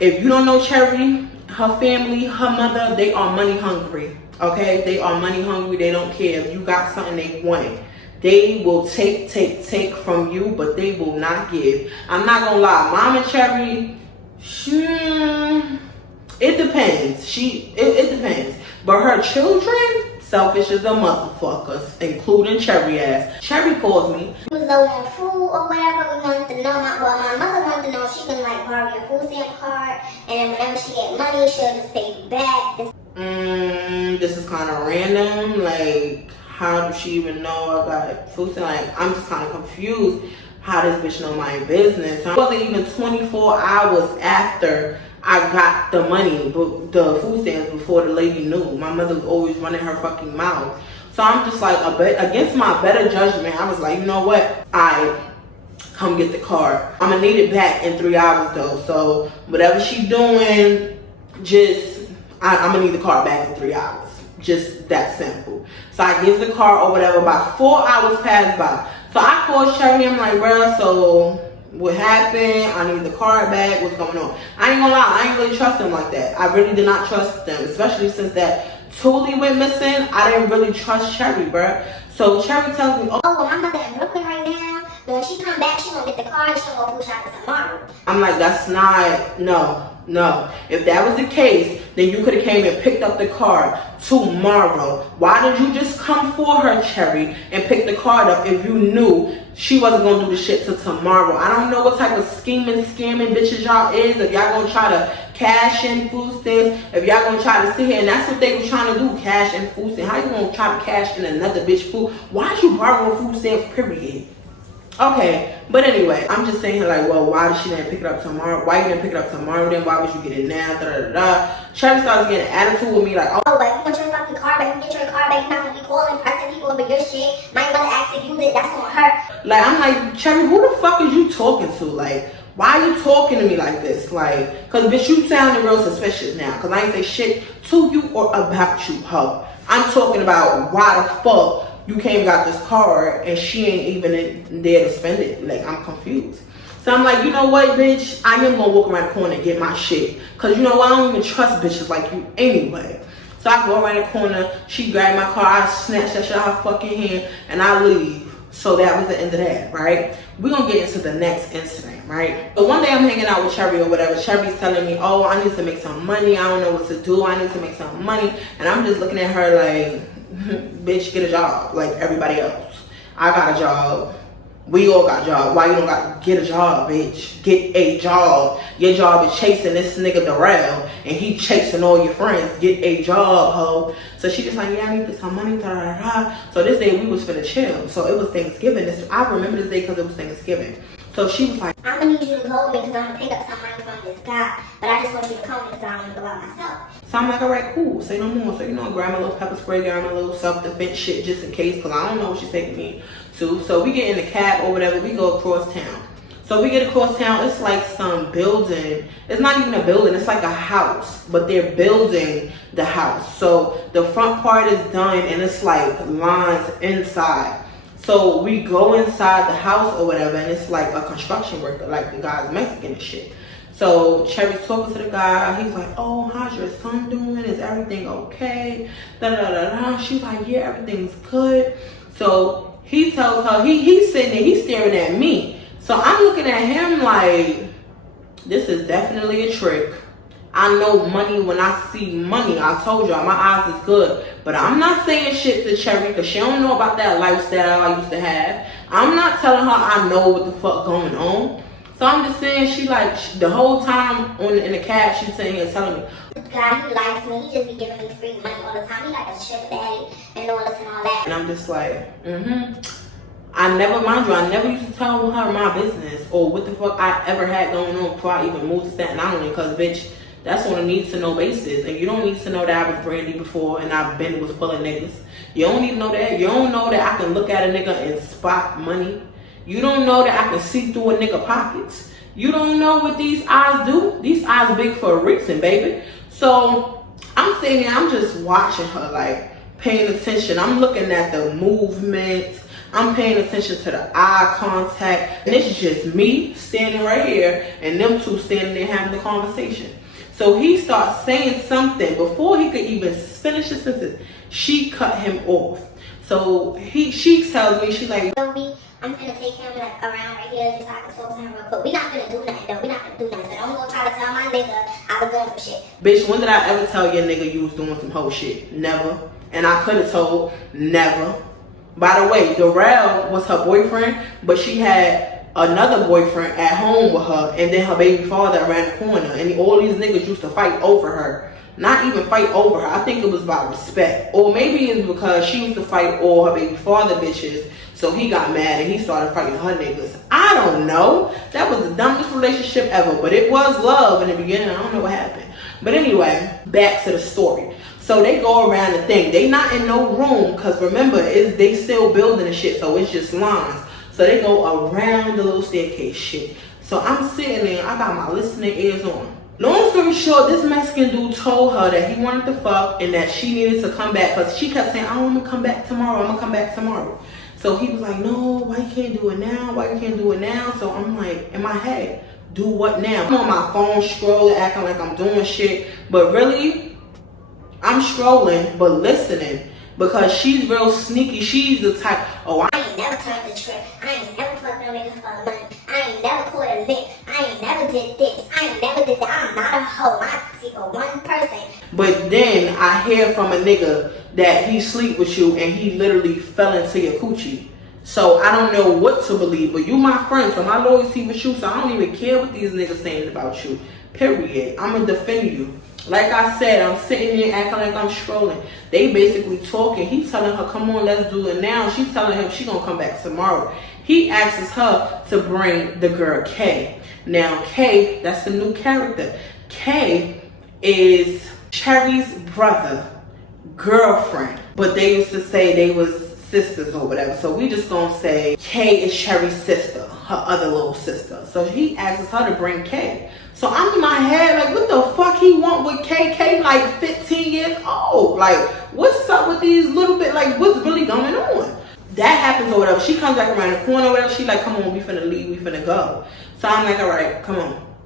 If you don't know Cherry, her family, her mother, they are money hungry. Okay, they are money hungry. They don't care if you got something they want it. They will take from you, but they will not give. I'm not gonna lie, Mama Cherry, it depends. It depends. But her children, selfish as the motherfuckers, including Cherry ass. Cherry calls me. We was low on food or whatever. We wanted to know. My mother wanted to know if she can like borrow your food stamp card, and then whenever she get money, she'll just pay you back. This is kind of random. Like, how does she even know I got food stamp? Like, I'm just kind of confused how this bitch know my business. It wasn't even 24 hours after I got the money, but the food stamps, before the lady knew. My mother was always running her fucking mouth. So I'm just like, against my better judgment, I was like, you know what? Come get the card. I'm gonna need it back in 3 hours though. So whatever she doing, I'm gonna need the card back in 3 hours. Just that simple. So I give the card or whatever. About 4 hours pass by. So I called Cherry. I'm like, bruh, so what happened? I need the card back. What's going on? I ain't gonna lie. I ain't really trust them like that. I really did not trust them, especially since that Toolie went missing. I didn't really trust Cherry, bruh. So Cherry tells me, oh, well, my mother in Brooklyn right now. When she come back, she gonna get the card. She gonna go food shopping tomorrow. I'm like, that's not, no. If that was the case, then you could have came and picked up the card tomorrow. Why did you just come for her, Cherry, and pick the card up if you knew she wasn't gonna do the shit till tomorrow? I don't know what type of scamming bitches y'all is. If y'all gonna try to cash in food stamps, if y'all gonna try to sit here, and that's what they was trying to do, cash in food stamps. How you gonna try to cash in another bitch food? Why'd you borrow food stamps, period? Okay, but anyway, I'm just saying like, well, why did she didn't pick it up tomorrow? Why you didn't pick it up tomorrow then? Why would you get it now? Cherry starts getting an attitude with me like, oh, but you want your fucking car back, you get your car back, you're not gonna be calling, pressing people over your shit. My mother asked to use it, that's on her. Like, I'm like, Cherry, who the fuck is you talking to? Like, why are you talking to me like this? Like, cause bitch, you sounding real suspicious now. Cause I ain't say shit to you or about you, ho. I'm talking about why the fuck you came and got this card and she ain't even there to spend it. Like, I'm confused. So I'm like, you know what, bitch? I am gonna walk around the corner and get my shit. Cause you know what? I don't even trust bitches like you anyway. So I go around the corner, she grabbed my car, I snatch that shit out of her fucking hand, and I leave. So that was the end of that, right? We're gonna get into the next incident, right? So one day I'm hanging out with Cherry or whatever. Cherry's telling me, oh, I need to make some money. I don't know what to do. I need to make some money. And I'm just looking at her like, bitch, get a job like everybody else. I got a job. We all got jobs. Why you don't got get a job, bitch? Get a job. Your job is chasing this nigga Darrell, and he chasing all your friends. Get a job, ho. So she just like, yeah, I need some money. So this day we was finna chill. So it was Thanksgiving. I remember this day because it was Thanksgiving. So she was like, I'm gonna need you to go with me because I'm gonna pick up some money from this guy, but I just want you to come because I don't want to go out myself. So I'm like, all right, cool, say no more. So, you know, grab my little pepper spray, grab my little self-defense shit just in case, because I don't know what she's taking me to. So we get in the cab or whatever, we go across town. So we get across town, it's like some building. It's not even a building, it's like a house, but they're building the house. So the front part is done and it's like lines inside. So we go inside the house or whatever, and it's like a construction worker, like the guy's Mexican and shit. So Cherry's talking to the guy. He's like, oh, how's your son doing? Is everything okay? She's like, yeah, everything's good. So he tells her, he's sitting there, he's staring at me. So I'm looking at him like, this is definitely a trick. I know money when I see money. I told y'all, my eyes is good. But I'm not saying shit to Cherry because she don't know about that lifestyle I used to have. I'm not telling her I know what the fuck going on. So I'm just saying, she like, the whole time in the cab, she's sitting here telling me, God, he likes me. He just be giving me free money all the time. He like a sugar daddy and all this and all that. And I'm just like, I never used to tell her my business or what the fuck I ever had going on before I even moved to Staten Island. Because, bitch, that's on a need-to-know basis. And you don't need to know that I was brandy before and I've been with full of niggas. You don't need to know that. You don't know that I can look at a nigga and spot money. You don't know that I can see through a nigga pockets. You don't know what these eyes do. These eyes are big for a reason, baby. So I'm sitting there, I'm just watching her, like, paying attention. I'm looking at the movement. I'm paying attention to the eye contact. And it's just me standing right here and them two standing there having the conversation. So he starts saying something. Before he could even finish the sentence, she cut him off. So she tells me, she's like, I'm gonna take him like around right here just so I can talk to him real quick. We not gonna do nothing though. We not gonna do nothing. So don't go try to tell my nigga I was doing some shit. Bitch, when did I ever tell your nigga you was doing some whole shit? Never. And I could have told, never. By the way, Darrell was her boyfriend, but she had another boyfriend at home with her, and then her baby father around the corner. And all these niggas used to fight over her. Not even fight over her. I think it was about respect. Or maybe it's because she used to fight all her baby father bitches, so he got mad and he started fighting her niggas. I don't know. That was the dumbest relationship ever, but it was love in the beginning. I don't know what happened. But anyway, back to the story. So they go around the thing. They not in no room, because remember, they still building the shit, so it's just lines. So they go around the little staircase shit. So I'm sitting there, I got my listening ears on. Long story short, this Mexican dude told her that he wanted to fuck and that she needed to come back, because she kept saying, I'm gonna come back tomorrow, I'm gonna come back tomorrow. So he was like, no, why you can't do it now? Why you can't do it now? So I'm like, in my head, do what now? I'm on my phone scrolling, acting like I'm doing shit, but really, I'm scrolling, but listening, because she's real sneaky. She's the type, oh, I ain't never turned the trick. I ain't never fucked no nigga for money. I ain't never caught a lick. I ain't never did this. I ain't never did that. I'm not a hoe. I see for one person. But then I hear from a nigga that he sleep with you and he literally fell into your coochie. So I don't know what to believe, but you my friend, so my loyalty with you, so I don't even care what these niggas saying about you. Period. I'm gonna defend you. Like I said, I'm sitting here acting like I'm scrolling. They basically talking. He's telling her, come on, let's do it now. She's telling him she gonna come back tomorrow. He asks her to bring the girl Kay. Now Kay, that's the new character. Kay is Cherry's brother, girlfriend. But they used to say they was sisters or whatever. So we just gonna say Kay is Cherry's sister, her other little sister. So he asks her to bring Kay. So I'm in my head like, what the fuck he want with KK, like 15 years old? Like, what's up with these little bit, like, what's really going on? That happens or whatever. She comes back around the corner or whatever. She like, come on, we finna leave, we finna go. So I'm like, all right, come on.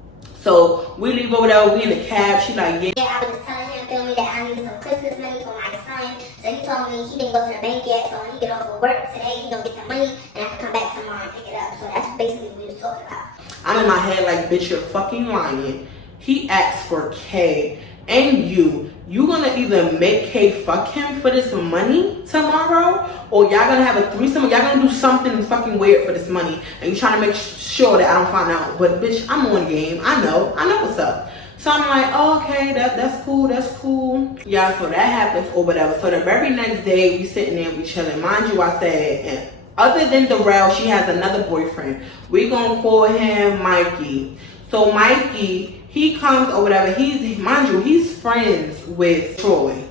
So we leave over there, we in the cab. She like, yeah. I was just telling him, feel me, that I needed some Christmas money for my son. So he told me he didn't go to the bank yet. So when he get off of work today, he gonna get the money and I can come back tomorrow and pick it up. So that's basically what we was talking about. I'm in my head like, bitch, you're fucking lying. He asked for Kay and you gonna either make Kay fuck him for this money tomorrow, or y'all gonna have a threesome, or y'all gonna do something fucking weird for this money, and you trying to make sure that I don't find out. But bitch, I'm on game. I know what's up. So I'm like, oh, okay, that's cool. Yeah, so that happens or whatever. So the very next day, we sitting there, we chilling. Mind you, I said, and other than Darrell, she has another boyfriend. We gonna call him Mikey. So Mikey, he comes or whatever. Mind you, he's friends with Troy.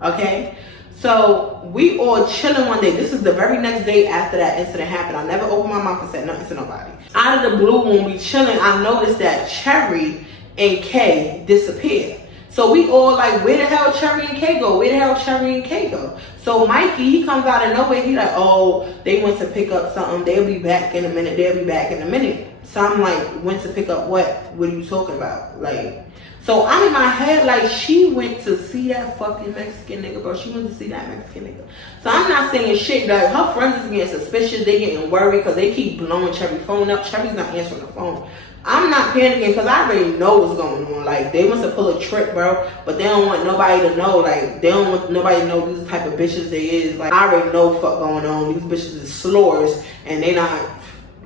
Okay? So we all chilling one day. This is the very next day after that incident happened. I never opened my mouth and said nothing to nobody. Out of the blue, when we chilling, I noticed that Cherry and Kay disappeared. So we all like, where the hell Cherry and Kay go? Where the hell Cherry and Kay go? So Mikey, he comes out of nowhere. He like, oh, they went to pick up something. They'll be back in a minute. They'll be back in a minute. So I'm like, went to pick up what? What are you talking about? Like, so I'm in my head like, she went to see that fucking Mexican nigga, bro. She went to see that Mexican nigga. So I'm not saying shit. Like, her friends is getting suspicious. They getting worried because they keep blowing Cherry's phone up. Cherry's not answering the phone. I'm not panicking because I already know what's going on. Like, they want to pull a trick, bro, but they don't want nobody to know. Like, they don't want nobody to know these type of bitches they is. Like, I already know what fuck going on. These bitches is slores, and they not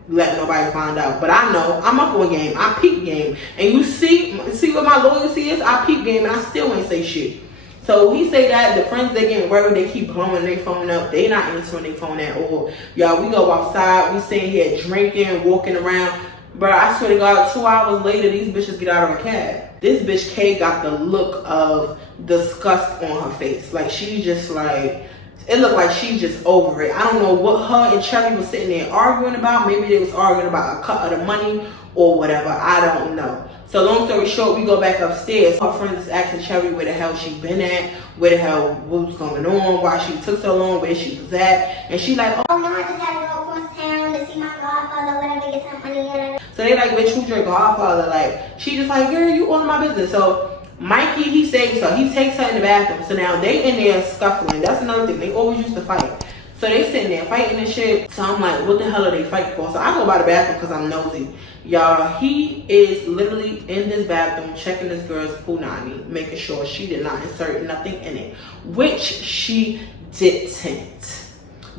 letting nobody find out. But I know. I'm up on game. I peep game. And you see what my loyalty is? I peep game, and I still ain't say shit. So he say that the friends they getting worried, they keep blowing their phone up. They not answering their phone at all. Y'all, we go outside, we sitting here drinking, walking around. Bro, I swear to God, 2 hours later, these bitches get out of a cab. This bitch K got the look of disgust on her face. Like, she's just like, it looked like she's just over it. I don't know what her and Cherry was sitting there arguing about. Maybe they was arguing about a cut of the money or whatever. I don't know. So long story short, we go back upstairs. Her friends is asking Cherry where the hell she been at, where the hell what was going on, why she took so long, where she was at. And she like, oh no, I just had to go across town to see my godfather, whatever, get some money. So they like, bitch, who's your godfather? Like, she just like, girl, you on my business. So Mikey, he saves her. He takes her in the bathroom. So now they in there scuffling. That's another thing. They always used to fight. So they sitting there fighting and shit. So I'm like, what the hell are they fighting for? So I go by the bathroom because I'm nosy. Y'all, he is literally in this bathroom checking this girl's punani, making sure she did not insert nothing in it, which she didn't,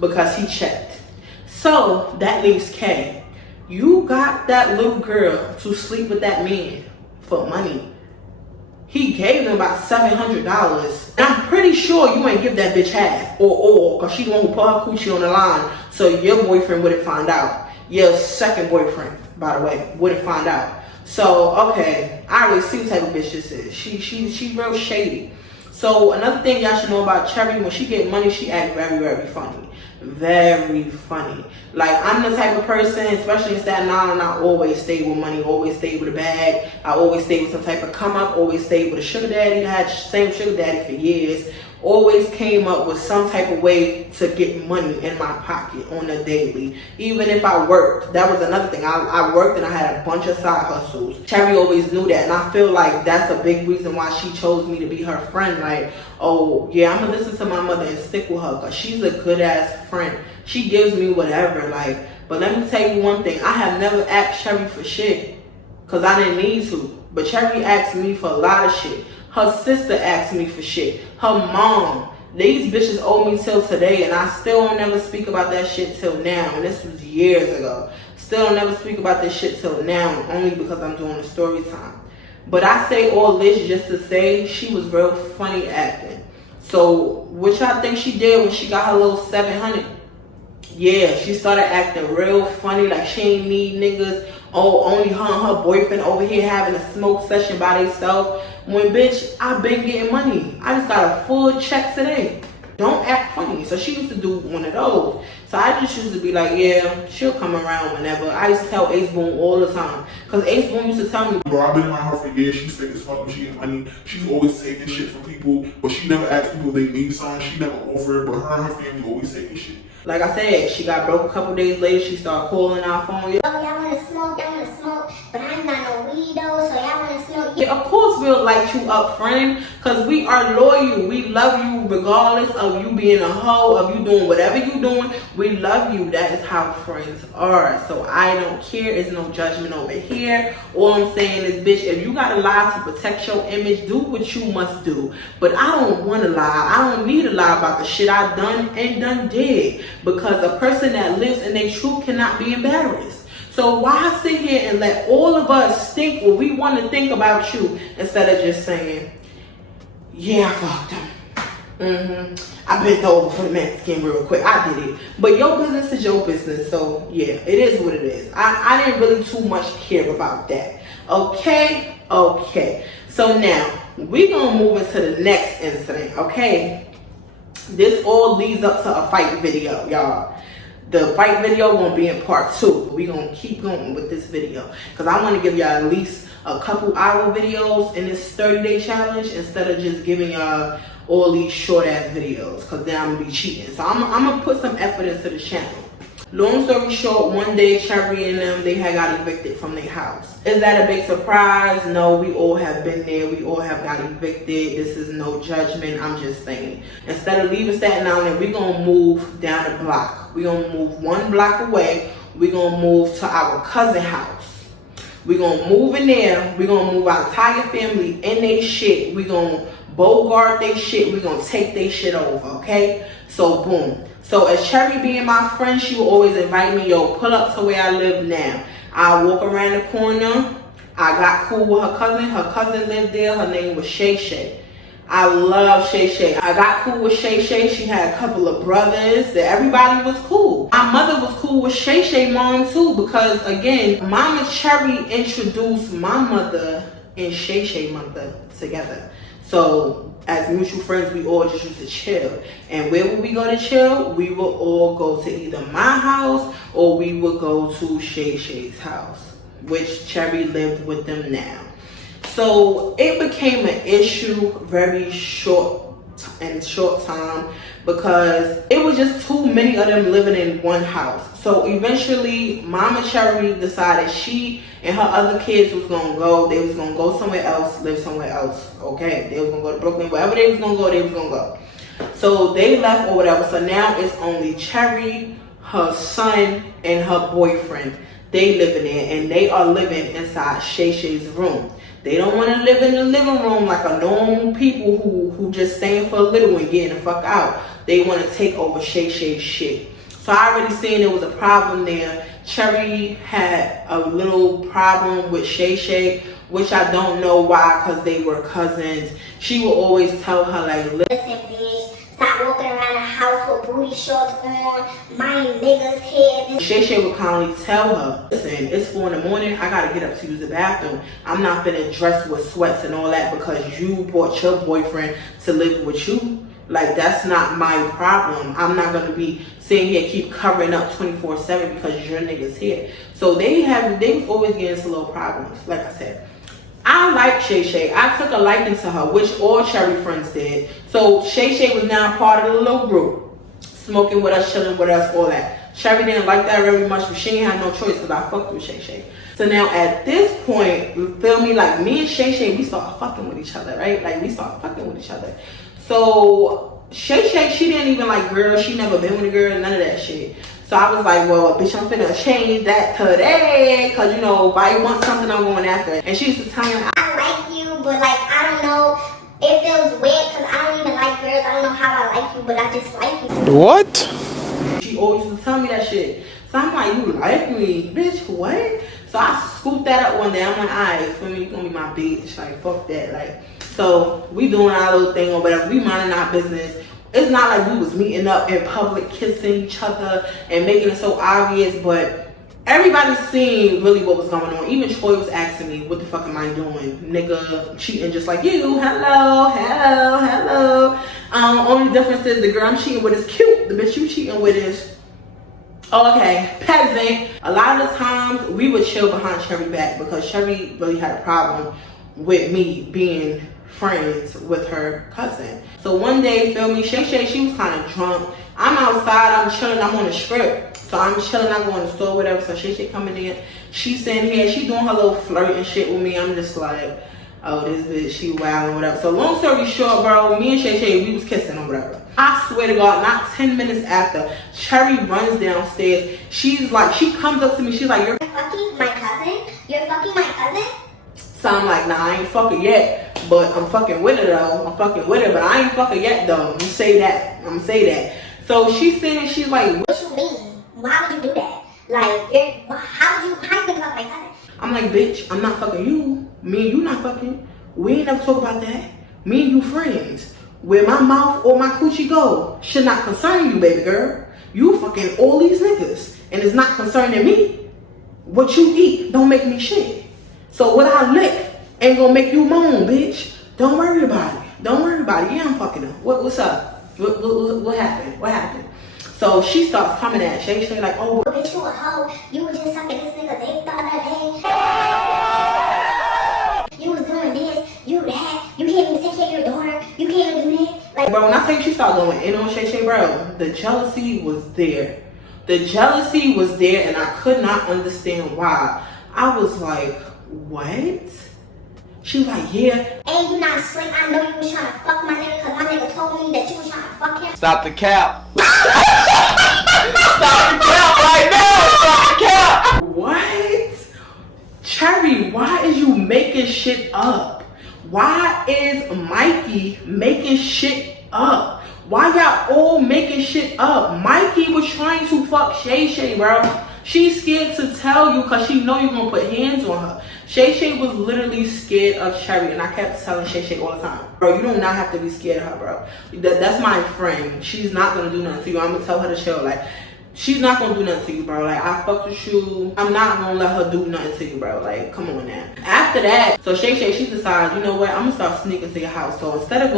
because he checked. So that leaves Kay. You got that little girl to sleep with that man for money. He gave them about $700. And I'm pretty sure you ain't give that bitch half or all, because she the one who put her coochie on the line so your boyfriend wouldn't find out. Your second boyfriend, by the way, wouldn't find out. So, okay, I already see what type of bitch this is. She real shady. So another thing y'all should know about Cherry, when she get money, she act very, very funny. Very funny. Like, I'm the type of person, especially in Staten Island, I always stay with money, always stay with a bag. I always stay with some type of come up, always stay with a sugar daddy. I had the same sugar daddy for years. Always came up with some type of way to get money in my pocket on a daily. Even if I worked, that was another thing. I worked and I had a bunch of side hustles. Cherry always knew that, and I feel like that's a big reason why she chose me to be her friend. Like, oh yeah, I'm gonna listen to my mother and stick with her, because she's a good ass friend. She gives me whatever. Like, but let me tell you one thing, I have never asked Cherry for shit because I didn't need to, but Cherry asked me for a lot of shit. Her sister asked me for shit. Her mom. These bitches owe me till today, and I still don't never speak about that shit till now. And this was years ago. Still don't never speak about this shit till now, only because I'm doing a story time. But I say all this just to say she was real funny acting. So what y'all think she did when she got her little 700? Yeah, she started acting real funny, like she ain't need niggas. Oh, only her and her boyfriend over here having a smoke session by themselves. When, bitch, I've been getting money. I just got a full check today. Don't act funny. So she used to do one of those. So I just used to be like, yeah, she'll come around whenever. I used to tell Ace Boone all the time. Because Ace Boone used to tell me, bro, I've been around her for years. She's fake as fuck when she get money. She's always taking shit from people, but she never asks people if they need something. She never offer it, but her and her family always taking shit. like I said, she got broke a couple days later. She started calling our phone. Oh, y'all want to smoke? Y'all want to smoke? But I ain't got no weed though, so y'all want to smoke? Yeah, of course we'll light you up, friend, because we are loyal. We love you regardless of you being a hoe, of you doing whatever you doing. We love you. That is how friends are. So I don't care. There's no judgment over here. All I'm saying is, bitch, if you got to lie to protect your image, do what you must do. But I don't want to lie. I don't need to lie about the shit I done and done did, because a person that lives in their truth cannot be embarrassed. So why sit here and let all of us think what we want to think about you, instead of just saying, yeah, I fucked him. I bent over for the Mexican real quick. I did it. But your business is your business. So yeah, it is what it is. I didn't really too much care about that. Okay? Okay. So now, we're going to move into the next incident. Okay? This all leads up to a fight video, y'all. The fight video won't be in part 2. We're going to keep going with this video, because I want to give y'all at least a couple hour videos in this 30-day challenge, instead of just giving y'all all these short ass videos, because then I'm going to be cheating. So I'm going to put some effort into the channel. Long story short, one day Cherry and them, they had got evicted from their house. Is that a big surprise? No, we all have been there. We all have got evicted. This is no judgment. I'm just saying. Instead of leaving Staten Island, we're going to move down the block. We're going to move 1 block away. We're going to move to our cousin house. We're going to move in there. We're going to move our entire family in their shit. We're going to bogart their shit. We're going to take their shit over, okay? So, boom. So as Cherry being my friend, she will always invite me, yo, pull up to where I live now. I walk around the corner. I got cool with her cousin. Her cousin lived there. Her name was Shay Shay. I love Shay Shay. I got cool with Shay Shay. She had a couple of brothers. That everybody was cool. My mother was cool with Shay Shay mom too, because again, Mama Cherry introduced my mother and Shay Shay mother together. So as mutual friends, we all just used to chill. And where would we go to chill? We would all go to either my house or we would go to Shay Shay's house, which Cherry lived with them now. So it became an issue very short time because it was just too many of them living in one house. So eventually Mama Cherry decided she and her other kids was gonna go. They was gonna go somewhere else, live somewhere else. Okay, they was gonna go to Brooklyn. Wherever they was gonna go, they was gonna go. So they left or whatever. So now it's only Cherry, her son, and her boyfriend. They living there, and they are living inside Shay Shay's room. They don't want to live in the living room like a normal people who just staying for a little and getting the fuck out. They want to take over Shay Shay's shit. So I already seen there was a problem there. Cherry had a little problem with Shay Shay, which I don't know why, because they were cousins. She would always tell her like, listen bitch, stop walking around the house with booty shorts on, my niggas head. Shay Shay would kindly tell her, listen, it's 4 in the morning, I gotta get up to use the bathroom. I'm not finna dress with sweats and all that because you brought your boyfriend to live with you. Like, that's not my problem. I'm not gonna be sitting here keep covering up 24/7 because your niggas here. So they was always getting into little problems. Like I said, I like Shay Shay. I took a liking to her, which all Cherry friends did. So Shay Shay was now part of the little group, smoking with us, chilling with us, all that. Cherry didn't like that very much, but she ain't had no choice because I fucked with Shay Shay. So now at this point, you feel me? Like me and Shay Shay, we started fucking with each other, right? Like we started fucking with each other. So Shay Shay, she didn't even like girls. She never been with a girl, none of that shit. So I was like, well, bitch, I'm finna change that today. Cause you know, if I want something, I'm going after it. And she used to tell me, I like you, but like, I don't know. It feels weird cause I don't even like girls. I don't know how I like you, but I just like you. What? She always used to tell me that shit. So I'm like, you like me? Bitch, what? So I scooped that up one day. I'm like, alright, for me, you gonna be my bitch. Like, fuck that. Like, so we doing our little thing or whatever. We minding our business. It's not like we was meeting up in public, kissing each other and making it so obvious, but everybody seen really what was going on. Even Troy was asking me, what the fuck am I doing? Nigga, cheating just like you. Hello, hello, hello. Only difference is the girl I'm cheating with is cute. The bitch you cheating with is, okay, peasant. A lot of the times we would chill behind Cherry back because Cherry really had a problem with me being friends with her cousin. So one day, feel me, Shay Shay, she was kind of drunk. I'm outside, I'm chilling, I'm on the strip. So I'm chilling, I go in the store, whatever. So Shay Shay coming in, she's sitting here, she doing her little flirt and shit with me. I'm just like, oh, this bitch, she wild and whatever. So long story short, bro, me and Shay Shay, we was kissing or whatever. I swear to God, not 10 minutes after, Cherry runs downstairs. She's like, she comes up to me, she's like, you're fucking my cousin? You're fucking my cousin? So I'm like, nah, I ain't fucking yet, but I'm fucking with her though. I'm fucking with her, but I ain't fucking yet though. I'm gonna say that. So she's saying, she's like, what you mean? Why would you do that? Like, how you think about my cousin? I'm like, bitch, I'm not fucking you. Me and you not fucking. We ain't never talk about that. Me and you friends. Where my mouth or my coochie go should not concern you, baby girl. You fucking all these niggas, and it's not concerning me. What you eat don't make me shit. So what I lick ain't gonna make you moan, bitch. Don't worry about it. Don't worry about it. Yeah, I'm fucking her. What's up? What happened? What happened? So she starts coming at Shay Shay like, oh, bitch, you a hoe. You was just sucking this nigga dick the other day. You was doing this, you that. You can't even take care of your daughter. You can't even do this. Like, bro, when I say she started going in on Shay Shay, bro, the jealousy was there. The jealousy was there, and I could not understand why. I was like, what? She was like, yeah. Ain't you not slick? I know you was trying to fuck my nigga because my nigga told me that you was trying to fuck him. Stop the cap. Stop the cap right now. Stop the cap. What? Cherry, why is you making shit up? Why is Mikey making shit up? Why y'all all making shit up? Mikey was trying to fuck Shay Shay, bro. She's scared to tell you because she know you're gonna put hands on her. Shay was literally scared of Cherry, and I kept telling Shay all the time, bro, you do not have to be scared of her, bro. That's my friend. She's not gonna do nothing to you. I'm gonna tell her to chill. Like, she's not gonna do nothing to you, bro. Like, I fucked with you. I'm not gonna let her do nothing to you, bro. Like, come on now. After that, so Shay, she decides, you know what? I'm gonna start sneaking to your house. So instead of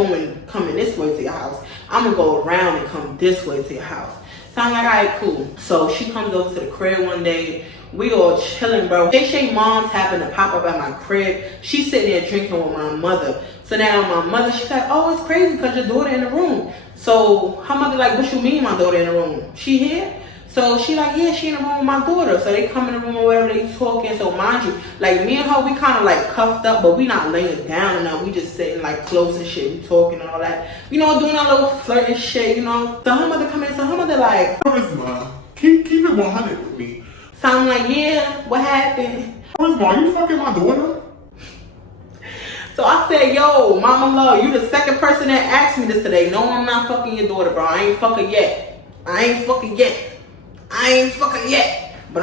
coming this way to your house, I'm gonna go around and come this way to your house. So I'm like, all right, cool. So she comes over to the crib one day. We all chilling, bro. Shay mom's happened to pop up at my crib. She's sitting there drinking with my mother. So now my mother, she's like, oh, it's crazy because your daughter in the room. So her mother like, what you mean my daughter in the room? She here? So she like, yeah, she in the room with my daughter. So they come in the room or whatever, they talking. So mind you, like me and her, we kind of like cuffed up, but we not laying down enough. We just sitting like close and shit. We talking and all that. You know, doing our little flirting shit, you know. So her mother come in, so her mother like, Charisma, keep it 100 with me. so I'm like, yeah, what happened? Charisma, are you fucking my daughter? So I said, yo, mama love, you the second person that asked me this today. No, I'm not fucking your daughter, bro. I ain't fucking yet. But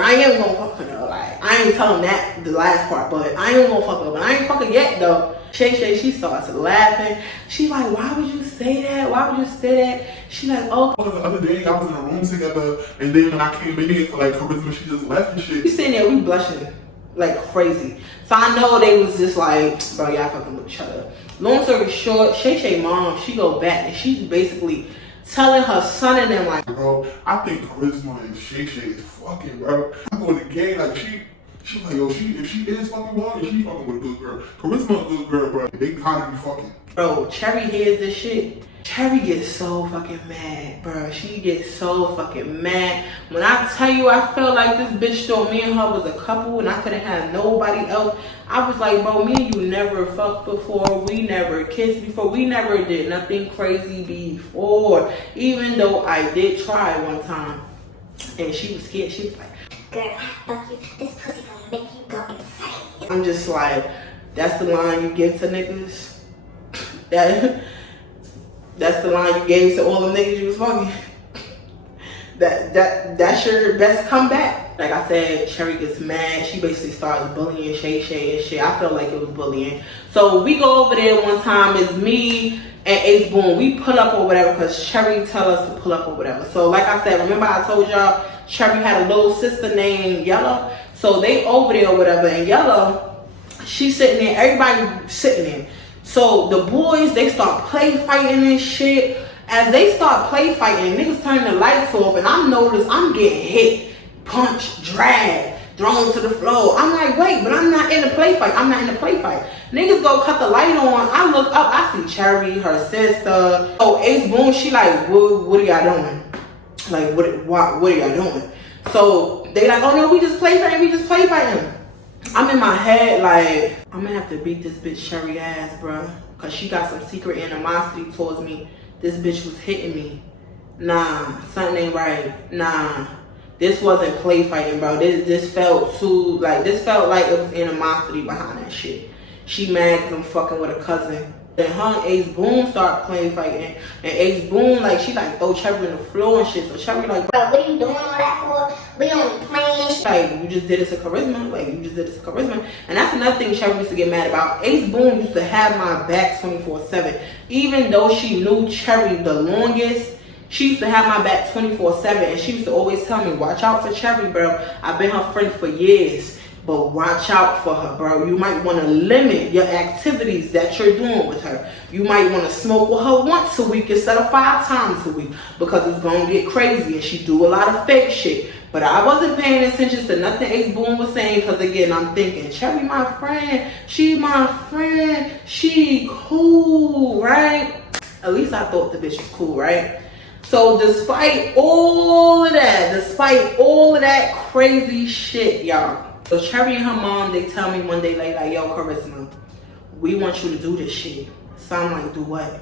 I am gonna fuck her. Like, I ain't telling that the last part, but I ain't gonna fuck her. But I ain't fucking yet though. Shay, she starts laughing. She like, why would you say that? Why would you say that? She like, oh. Because the other day, I was in a room together, and then when I came in here for like Charisma, she just left and shit. We sitting there, we blushing like crazy. So I know they was just like, bro, y'all fucking with each other. Long story short, Shay mom, she go back and she's basically telling her son and them like, bro, I think Charisma and Shay is fucking, bro. I go to the game, like she like, yo, if she is fucking well, she fucking with a good girl. Charisma a good girl, bro. They gotta be fucking. Bro, Cherry hears this shit. Cherry gets so fucking mad, bro. She gets so fucking mad. When I tell you, I felt like this bitch thought me and her was a couple and I couldn't have nobody else. I was like, bro, me and you never fucked before. We never kissed before. We never did nothing crazy before. Even though I did try one time. And she was scared. She was like, girl, fuck you. This pussy gonna make you go insane. I'm just like, that's the line you give to niggas? That's the line you gave to all the niggas you was fucking? That's your best comeback? Like I said, Cherry gets mad. She basically starts bullying Shay and shit. I felt like it was bullying. So we go over there one time. It's me and Ace Boom. We pull up or whatever because Cherry tell us to pull up or whatever. So like I said, remember I told y'all Cherry had a little sister named Yellow? So they over there or whatever. And Yellow, she's sitting there. Everybody sitting there. So the boys, they start play fighting and shit. As they start play fighting, niggas turn the lights off and I notice I'm getting hit, punched, dragged, thrown to the floor. I'm like, wait, but I'm not in the play fight. Niggas go cut the light on. I look up, I see Cherry, her sister. Oh, Ace Boom, she like, what are y'all doing? Like, what are y'all doing? So they like, oh no, we just play fighting. I'm in my head like, I'm gonna have to beat this bitch Cherry ass, bro. Cause she got some secret animosity towards me. This bitch was hitting me. Nah, something ain't right. Nah, this wasn't play fighting, bro. This felt like it was animosity behind that shit. She mad cause I'm fucking with a cousin. Then her and Ace Boom start play fighting. And Ace Boom, like, she like throw Cherry on the floor and shit. So Cherry like, bro, what are you doing all that for? We only playing shit. Like, you just did it to Charisma. And that's another thing Cherry used to get mad about. Ace Boom used to have my back 24/7. Even though she knew Cherry the longest, she used to have my back 24/7. And she used to always tell me, watch out for Cherry, bro. I've been her friend for years. But watch out for her, bro. You might want to limit your activities that you're doing with her. You might want to smoke with her once a week instead of 5 times a week because it's going to get crazy and she do a lot of fake shit. But I wasn't paying attention to nothing Ace Boom was saying because, again, I'm thinking, Cherry my friend. She my friend. She cool, right? At least I thought the bitch was cool, right? So despite all of that crazy shit, y'all. So Cherry and her mom, they tell me one day like, yo, Charisma, we want you to do this shit. So I'm like, do what?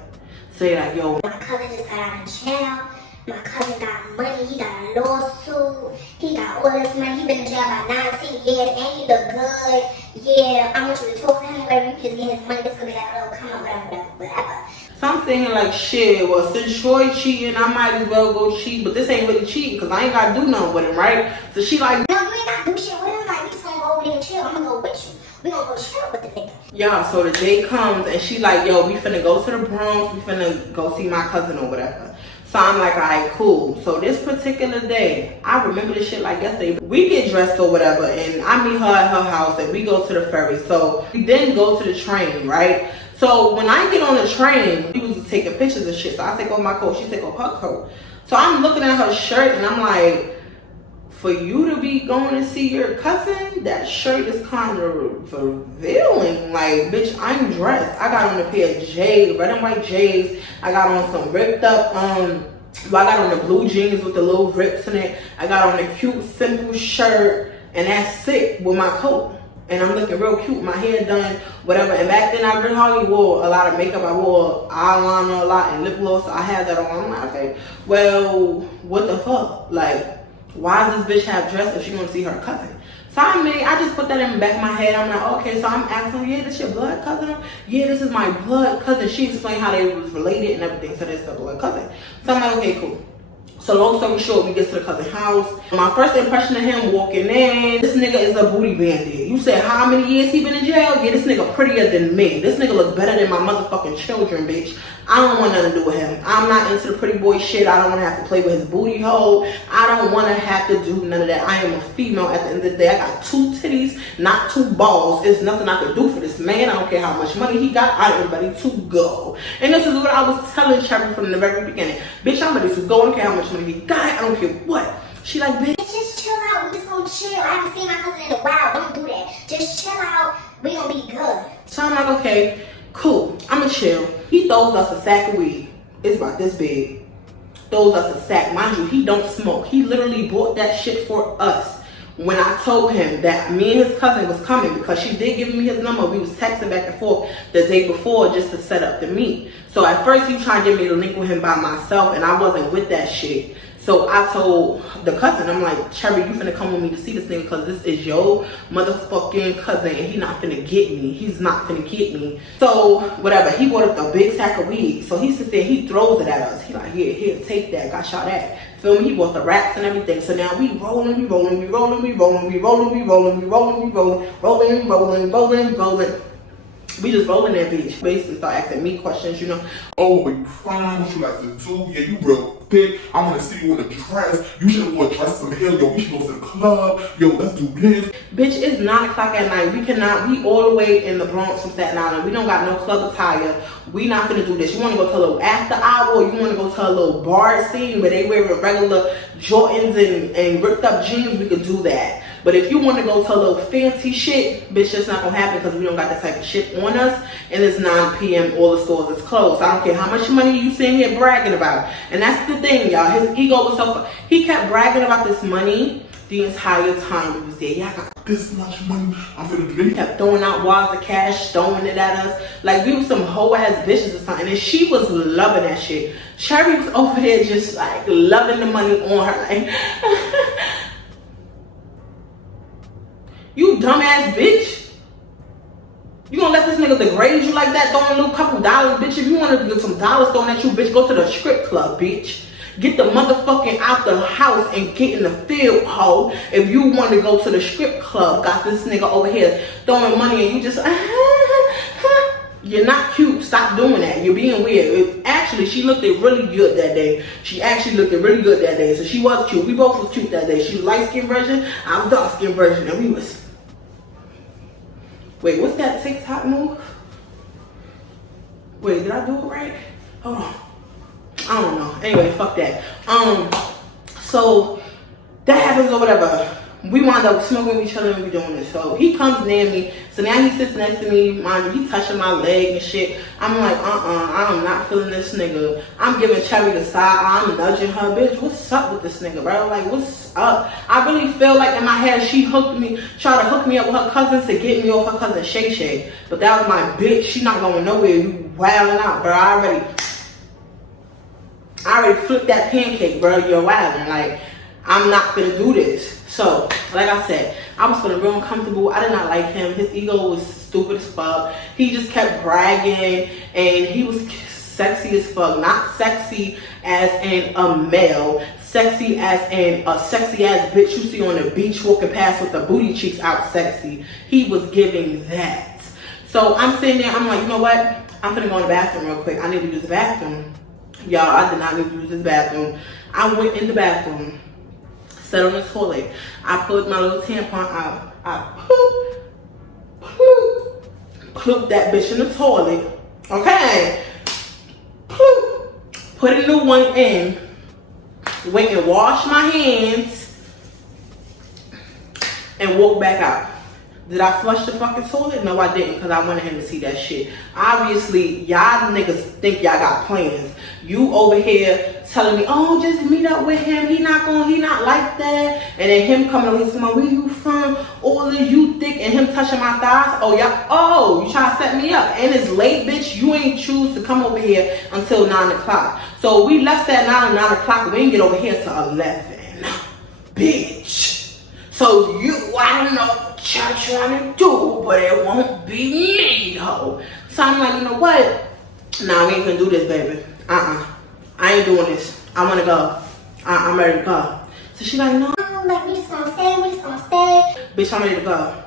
Say like, yo. My cousin just got out of jail. My cousin got money. He got a lawsuit. He got all this money. He been in jail about 19 years. And he look good. Yeah, I want you to talk to him. Whatever, you just get his money. This could be like, oh, come on, whatever. So I'm saying like, shit, well, since Troy cheating, I might as well go cheat. But this ain't really cheating because I ain't got to do nothing with him, right? So she like, no, you ain't got to do shit with him. Like, we just gonna go over there and chill. I'm gonna go with you. We gonna go chill with the nigga. y'all, so the day comes and she like, yo, we finna go to the Bronx. We finna go see my cousin or whatever. So I'm like, all right, cool. So this particular day, I remember this shit like yesterday. We get dressed or whatever, and I meet her at her house, and we go to the ferry. So we then go to the train, right? So when I get on the train, we was taking pictures and shit. So I take off my coat, she take off her coat. So I'm looking at her shirt, and I'm like, for you to be going to see your cousin, that shirt is kind of revealing. Like, bitch, I'm dressed. I got on a pair of J's, red and white J's. I got on some ripped up, well, I got on the blue jeans with the little rips in it. I got on a cute, simple shirt, and that's it with my coat. And I'm looking real cute, my hair done, whatever. And back then, I really hardly wore a lot of makeup. I wore eyeliner a lot and lip gloss. So I had that on. I'm like, okay, well, what the fuck? Like, why does this bitch have dress if she gonna see her cousin? So I just put that in the back of my head. I'm like, okay, so I'm asking, yeah, this your blood cousin? Yeah, this is my blood cousin. She explained how they was related and everything, so this is a blood cousin. So I'm like, okay, cool. So long story short, we get to the cousin house. My first impression of him walking in, this nigga is a booty bandit. You said how many years he been in jail? Yeah, this nigga prettier than me. This nigga look better than my motherfucking children, bitch. I don't want nothing to do with him. I'm not into the pretty boy shit. I don't want to have to play with his booty hole. I don't want to have to do none of that. I am a female at the end of the day. I got 2 titties, not 2 balls. There's nothing I can do for this man. I don't care how much money he got. I am ready to go. And this is what I was telling Cherry from the very beginning. Bitch, I'm ready to go. I don't care how much money he got. I don't care what. She like, bitch, just chill out. We just gonna chill. I haven't seen my cousin in a while. Don't do that. Just chill out. We gonna be good. So I'm like, okay, cool. I'ma chill. He throws us a sack of weed. It's about this big. Throws us a sack. Mind you, he don't smoke. He literally bought that shit for us. When I told him that me and his cousin was coming, because she did give me his number, we was texting back and forth the day before just to set up the meet. So at first he tried to get me to link with him by myself, and I wasn't with that shit. So I told the cousin, I'm like, Cherry, you finna come with me to see this nigga because this is your motherfucking cousin and he not finna get me. He's not finna get me. So whatever, he bought up a big sack of weed. So he sits there, he throws it at us. He like, here, take that, got shot at. Feel me? He bought the wraps and everything. So now we rolling. We just rolling that bitch. Basically start asking me questions, you know. Oh, you fine? What you like to do? Yeah, you real thick. I want to see you in a dress. You should have worn a dress some hell. Yo, we should go to the club. Yo, let's do this. Bitch, it's 9 o'clock at night. We all the way in the Bronx from Staten Island. We don't got no club attire. We not finna do this. You wanna go to a little after hour, or you wanna go to a little bar scene where they wear regular Jordans and ripped up jeans, we could do that. But if you want to go to a little fancy shit, bitch, that's not gonna happen because we don't got that type of shit on us. And it's 9 p.m. All the stores is closed. I don't care how much money you sitting here bragging about. And that's the thing, y'all. His ego was so. He kept bragging about this money the entire time we was there. Yeah, I got this much money. I'm finna do this. He kept throwing out wads of cash, throwing it at us. Like we was some hoe ass bitches or something. And she was loving that shit. Cherry was over there just like loving the money on her. Like, you dumbass bitch. You gonna let this nigga degrade you like that, throwing a little couple dollars, bitch? If you want to get some dollars thrown at you, bitch, go to the strip club, bitch. Get the motherfucking out the house and get in the field, hoe. If you want to go to the strip club, got this nigga over here throwing money and you just, you're not cute. Stop doing that. You're being weird. Actually, she looked really good that day. She actually looked really good that day. So she was cute. We both was cute that day. She was light-skinned version. I was dark-skinned version. And we was... Wait, what's that TikTok move? Wait, did I do it right? Hold on. I don't know. Anyway, fuck that. So that happens or whatever. We wind up smoking with each other and we doing this. So he comes near me. So now he sits next to me. Mind you, he touching my leg and shit. I'm like, I'm not feeling this nigga. I'm giving Cherry the side. I'm nudging her, bitch. What's up with this nigga, bro? Like, what's up? I really feel like in my head she hooked me, tried to hook me up with her cousins to get me off her cousin Shay Shay. But that was my bitch. She not going nowhere. You wilding out, bro. I already flipped that pancake, bro. You're wilding. Like, I'm not gonna do this. So, like I said, I was feeling real uncomfortable. I did not like him. His ego was stupid as fuck. He just kept bragging, and he was Sexy as fuck. Not sexy as in a male. Sexy as in a sexy ass bitch you see on the beach walking past with the booty cheeks out sexy. He was giving that. So I'm sitting there, I'm like, you know what? I'm finna go in the bathroom real quick. I need to use the bathroom. Y'all, I did not need to use this bathroom. I went in the bathroom, sat on the toilet. I put my little tampon out. I plooped that bitch in the toilet. Okay. Ploop. Put a new one in. Went and washed my hands and walked back out. Did I flush the fucking toilet? No, I didn't, because I wanted him to see that shit. Obviously, y'all niggas think y'all got plans. You over here telling me, oh, just meet up with him. He not like that. And then him coming to listen to my, where you from? All of you thick, and him touching my thighs. Oh, y'all, oh, you trying to set me up. And it's late, bitch. You ain't choose to come over here until 9 o'clock. So we left at 9 o'clock. We didn't get over here till 11. Bitch. So I don't know what y'all trying to do, but it won't be me, though. So I'm like, you know what? Nah, we ain't gonna do this, baby. I ain't doing this. I wanna go. I'm ready to go. So she like, no. Like, we just gonna stay. Bitch, I'm ready to go.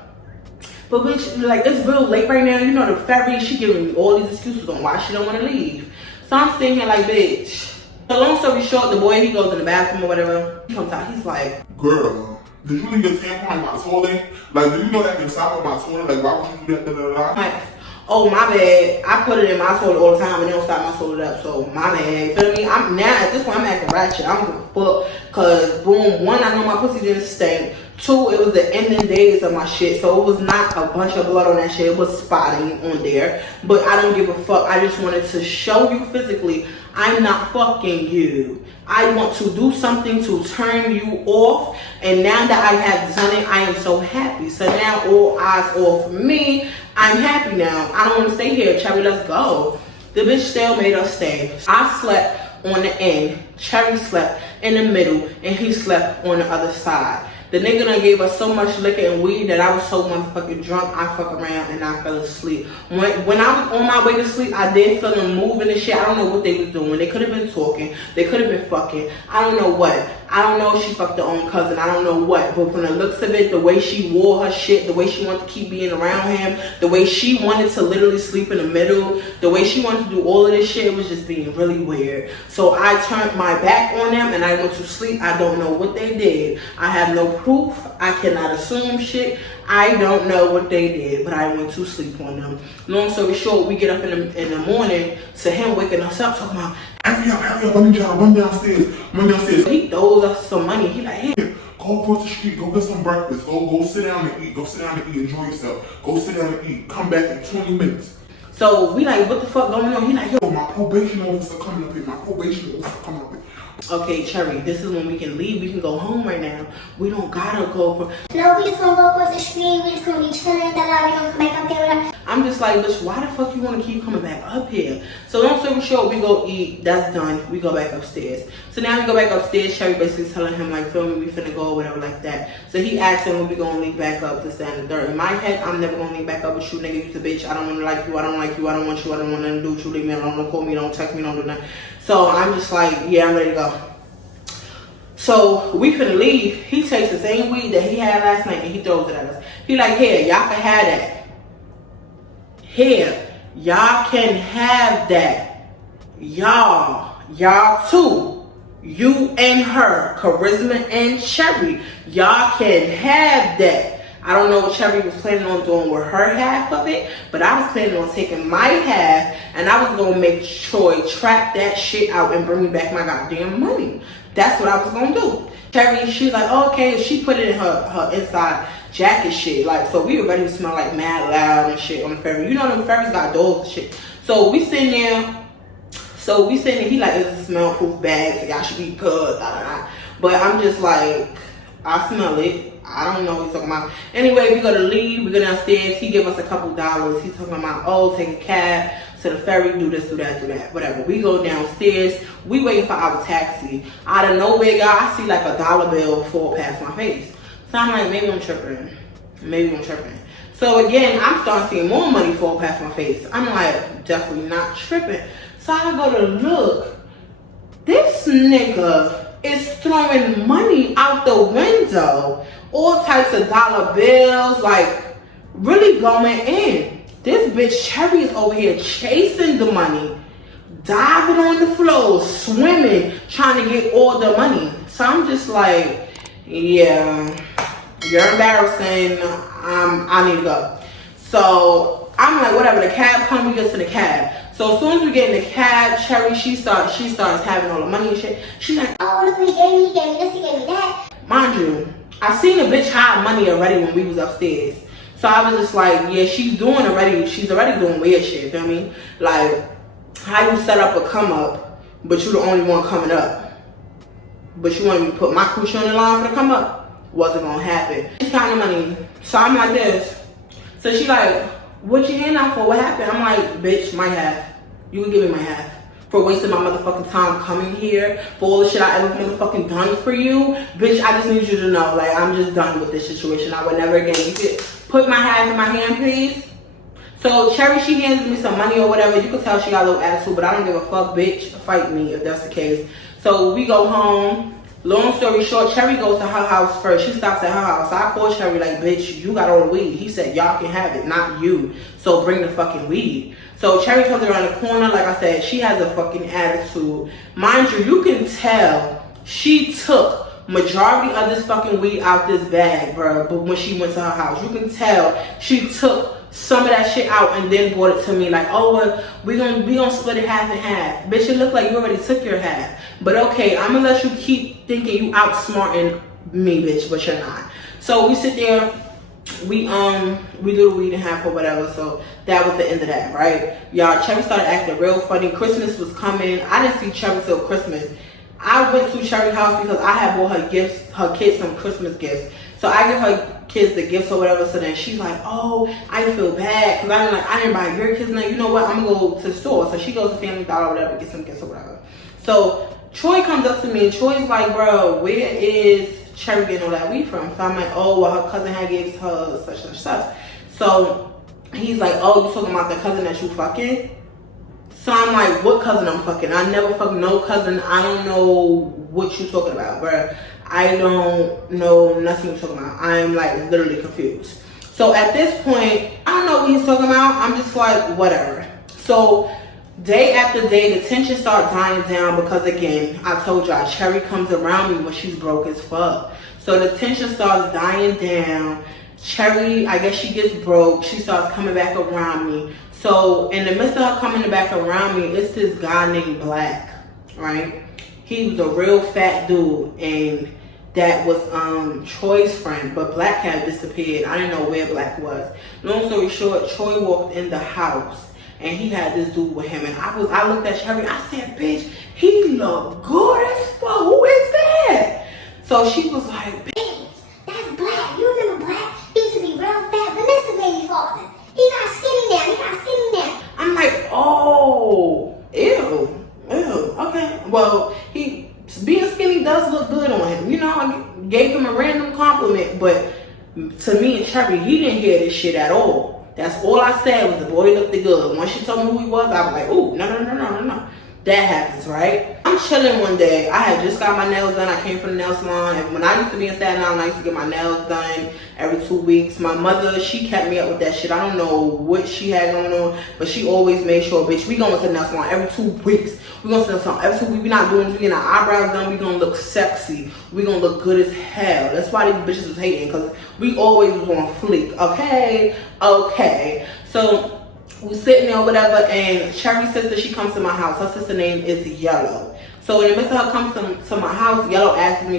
But bitch, like, it's real late right now. You know, the ferry, she giving me all these excuses on why she don't wanna leave. So I'm sitting here like, bitch. So long story short, the boy, he goes in the bathroom or whatever. He comes out, he's like, girl, did you leave your tampon in my toilet? Like, do you know that can stop at my toilet? Like, why would you do that? Like, oh, my bad. I put it in my toilet all the time and it don't stop my toilet up. So, my bad. Feel me? I'm now, at this point, I'm acting ratchet. I don't give a fuck. Because, boom, one, I know my pussy didn't stink. Two, it was the ending days of my shit. So, it was not a bunch of blood on that shit. It was spotting on there. But I don't give a fuck. I just wanted to show you physically, I'm not fucking you. I want to do something to turn you off. And now that I have done it, I am so happy. So now all eyes off me. I'm happy now. I don't want to stay here. Cherry, let's go. The bitch still made us stay. I slept on the end. Cherry slept in the middle. And he slept on the other side. The nigga done gave us so much liquor and weed that I was so motherfucking drunk, I fuck around and I fell asleep. When I was on my way to sleep, I did feel them moving and shit. I don't know what they was doing. They could have been talking. They could have been fucking. I don't know what. I don't know if she fucked her own cousin. I don't know what. But from the looks of it, the way she wore her shit, the way she wanted to keep being around him, the way she wanted to literally sleep in the middle, the way she wanted to do all of this shit, it was just being really weird. So I turned my back on them and I went to sleep. I don't know what they did. I have no proof. I cannot assume shit. I don't know what they did, but I went to sleep on them. Long story short, we get up in the morning to him waking us up talking about, hurry up, I need y'all, run downstairs. He throws us some money. He like, hey, go across the street, go get some breakfast, go sit down and eat, enjoy yourself. Go sit down and eat, come back in 20 minutes. So we like, what the fuck going on? He like, yo, my probation officer coming up here, Okay, Cherry, this is when we can leave. We can go home right now. We don't gotta go for... No, we just gonna go across the street. We just gonna be chilling. We gonna come back up there. I'm just like, bitch, why the fuck you wanna keep coming back up here? So long story short, we go eat. That's done. We go back upstairs. So now we go back upstairs. Cherry basically telling him, like, feel me, we finna go or whatever like that. So he asked him when we gonna leave back up to stand the dirt. In my head, I'm never gonna leave back up with you, nigga. You's a bitch. I don't wanna like you. I don't like you. I don't want you. I don't want nothing to do with you. Leave me alone. Don't call me. Don't text me. Don't do nothing. So I'm just like, yeah, I'm ready to go. So we finna leave. He takes the same weed that he had last night and he throws it at us. He like, here, y'all can have that. Here, y'all can have that. Y'all too. You and her, Charisma and Cherry, y'all can have that. I don't know what Cherry was planning on doing with her half of it, but I was planning on taking my half and I was gonna make Troy trap that shit out and bring me back my goddamn money. That's what I was gonna do. Cherry, she's like, oh, okay, she put it in her inside jacket shit. Like, so we already smell like mad loud and shit on the ferry. You know them ferries got doors and shit. So we sitting there. He like, it's a smell proof bag, so y'all should be good. But I'm just like, I smell it. I don't know what he's talking about. Anyway, we gotta leave. We go downstairs. He give us a couple dollars. He's talking about, oh, take a cab to the ferry, do this, do that, whatever. We go downstairs. We waiting for our taxi. Out of nowhere, y'all, I see like a dollar bill fall past my face. So I'm like, maybe I'm tripping. So again, I'm starting seeing more money fall past my face. I'm like, definitely not tripping. So I go to look. This nigga is throwing money out the window. All types of dollar bills, like really going in. This bitch Cherry is over here chasing the money, diving on the floor, swimming, trying to get all the money. So I'm just like, yeah, you're embarrassing. I need to go. So I'm like, whatever. The cab comes, we get to the cab. So as soon as we get in the cab, Cherry, she starts having all the money and shit. She's like, oh, look what he gave me. He gave me this, he gave me that. mind you, I seen a bitch hide money already when we was upstairs. So I was just like, yeah, she's already doing weird shit, feel me? Like, how you set up a come up, but you the only one coming up. But you want me to put my cushion on the line for the come up? Wasn't gonna happen. This kind of money. So I'm like this. So she like, what you hand out for? What happened? I'm like, bitch, my half. You can give me my half. For wasting my motherfucking time coming here, for all the shit I ever motherfucking done for you. Bitch, I just need you to know, like, I'm just done with this situation. I would never again. You could put my half in my hand, please. So Cherry, she hands me some money or whatever. You can tell she got a little attitude, but I don't give a fuck, bitch. Fight me if that's the case. So we go home. Long story short, Cherry goes to her house first. She stops at her house. So I call Cherry like, bitch, you got all the weed. He said, y'all can have it, not you. So bring the fucking weed. So Cherry comes around the corner. Like I said, she has a fucking attitude. Mind you, you can tell she took majority of this fucking weed out this bag, bro. But when she went to her house, you can tell she took some of that shit out and then brought it to me like, oh, well, we gonna split it half and half. Bitch, it looked like you already took your half. But okay, I'm gonna let you keep thinking you outsmarting me, bitch, but you're not. So we sit there, we do the weed in half or whatever. So that was the end of that, right? Y'all, Cherry started acting real funny. Christmas was coming. I didn't see Cherry till Christmas. I went to Cherry's house because I had bought her kids some Christmas gifts. So I give her kids the gifts or whatever. So then she's like, oh, I feel bad because I didn't buy your kids. Now you know what? I'm gonna go to the store. So she goes to Family Dollar or whatever, get some gifts or whatever. So Troy comes up to me and Troy's like, bro, where is Cherry getting all that weed from? So I'm like, oh, well, her cousin had gave her such and such. So he's like, oh, you talking about the cousin that you fucking? So I'm like, what cousin I'm fucking? I never fucked no cousin. I don't know what you talking about, bro. I don't know nothing you're talking about. I'm like literally confused. So at this point, I don't know what he's talking about. I'm just like, whatever. So day after day, the tension starts dying down because again, I told y'all, Cherry comes around me when she's broke as fuck. So the tension starts dying down. Cherry, I guess she gets broke. She starts coming back around me. So in the midst of her coming back around me, it's this guy named Black, right? He was a real fat dude, and that was Troy's friend, but Black had disappeared. I didn't know where Black was. Long story short, Troy walked in the house, and he had this dude with him, and I looked at Cherry, I said, bitch, he look good as fuck. Who is that? So she was like, Bitch, that's Black. You remember Black? He used to be real fat. Vanessa baby father. He got skinny now. He got skinny now. I'm like, oh, ew, okay. Well, being skinny does look good on him. You know, I gave him a random compliment, but to me and Cherry, he didn't hear this shit at all. That's all I said was the boy looked good. Once she told me who he was, I was like, ooh, no. That happens, right? I'm chilling one day. I had just got my nails done. I came from the nail salon. And when I used to be in Staten Island, I used to get my nails done every 2 weeks. My mother, she kept me up with that shit. I don't know what she had going on, but she always made sure, bitch, we going to the nail salon every 2 weeks. We going to the nail salon every 2 weeks. We not doing this. We getting our eyebrows done. We going to look sexy. We going to look good as hell. That's why these bitches was hating, because we always was on fleek. Okay. So we sitting there or whatever, and Cherry's sister, she comes to my house. Her sister name is Yellow. So in the midst of her coming to my house, Yellow asks me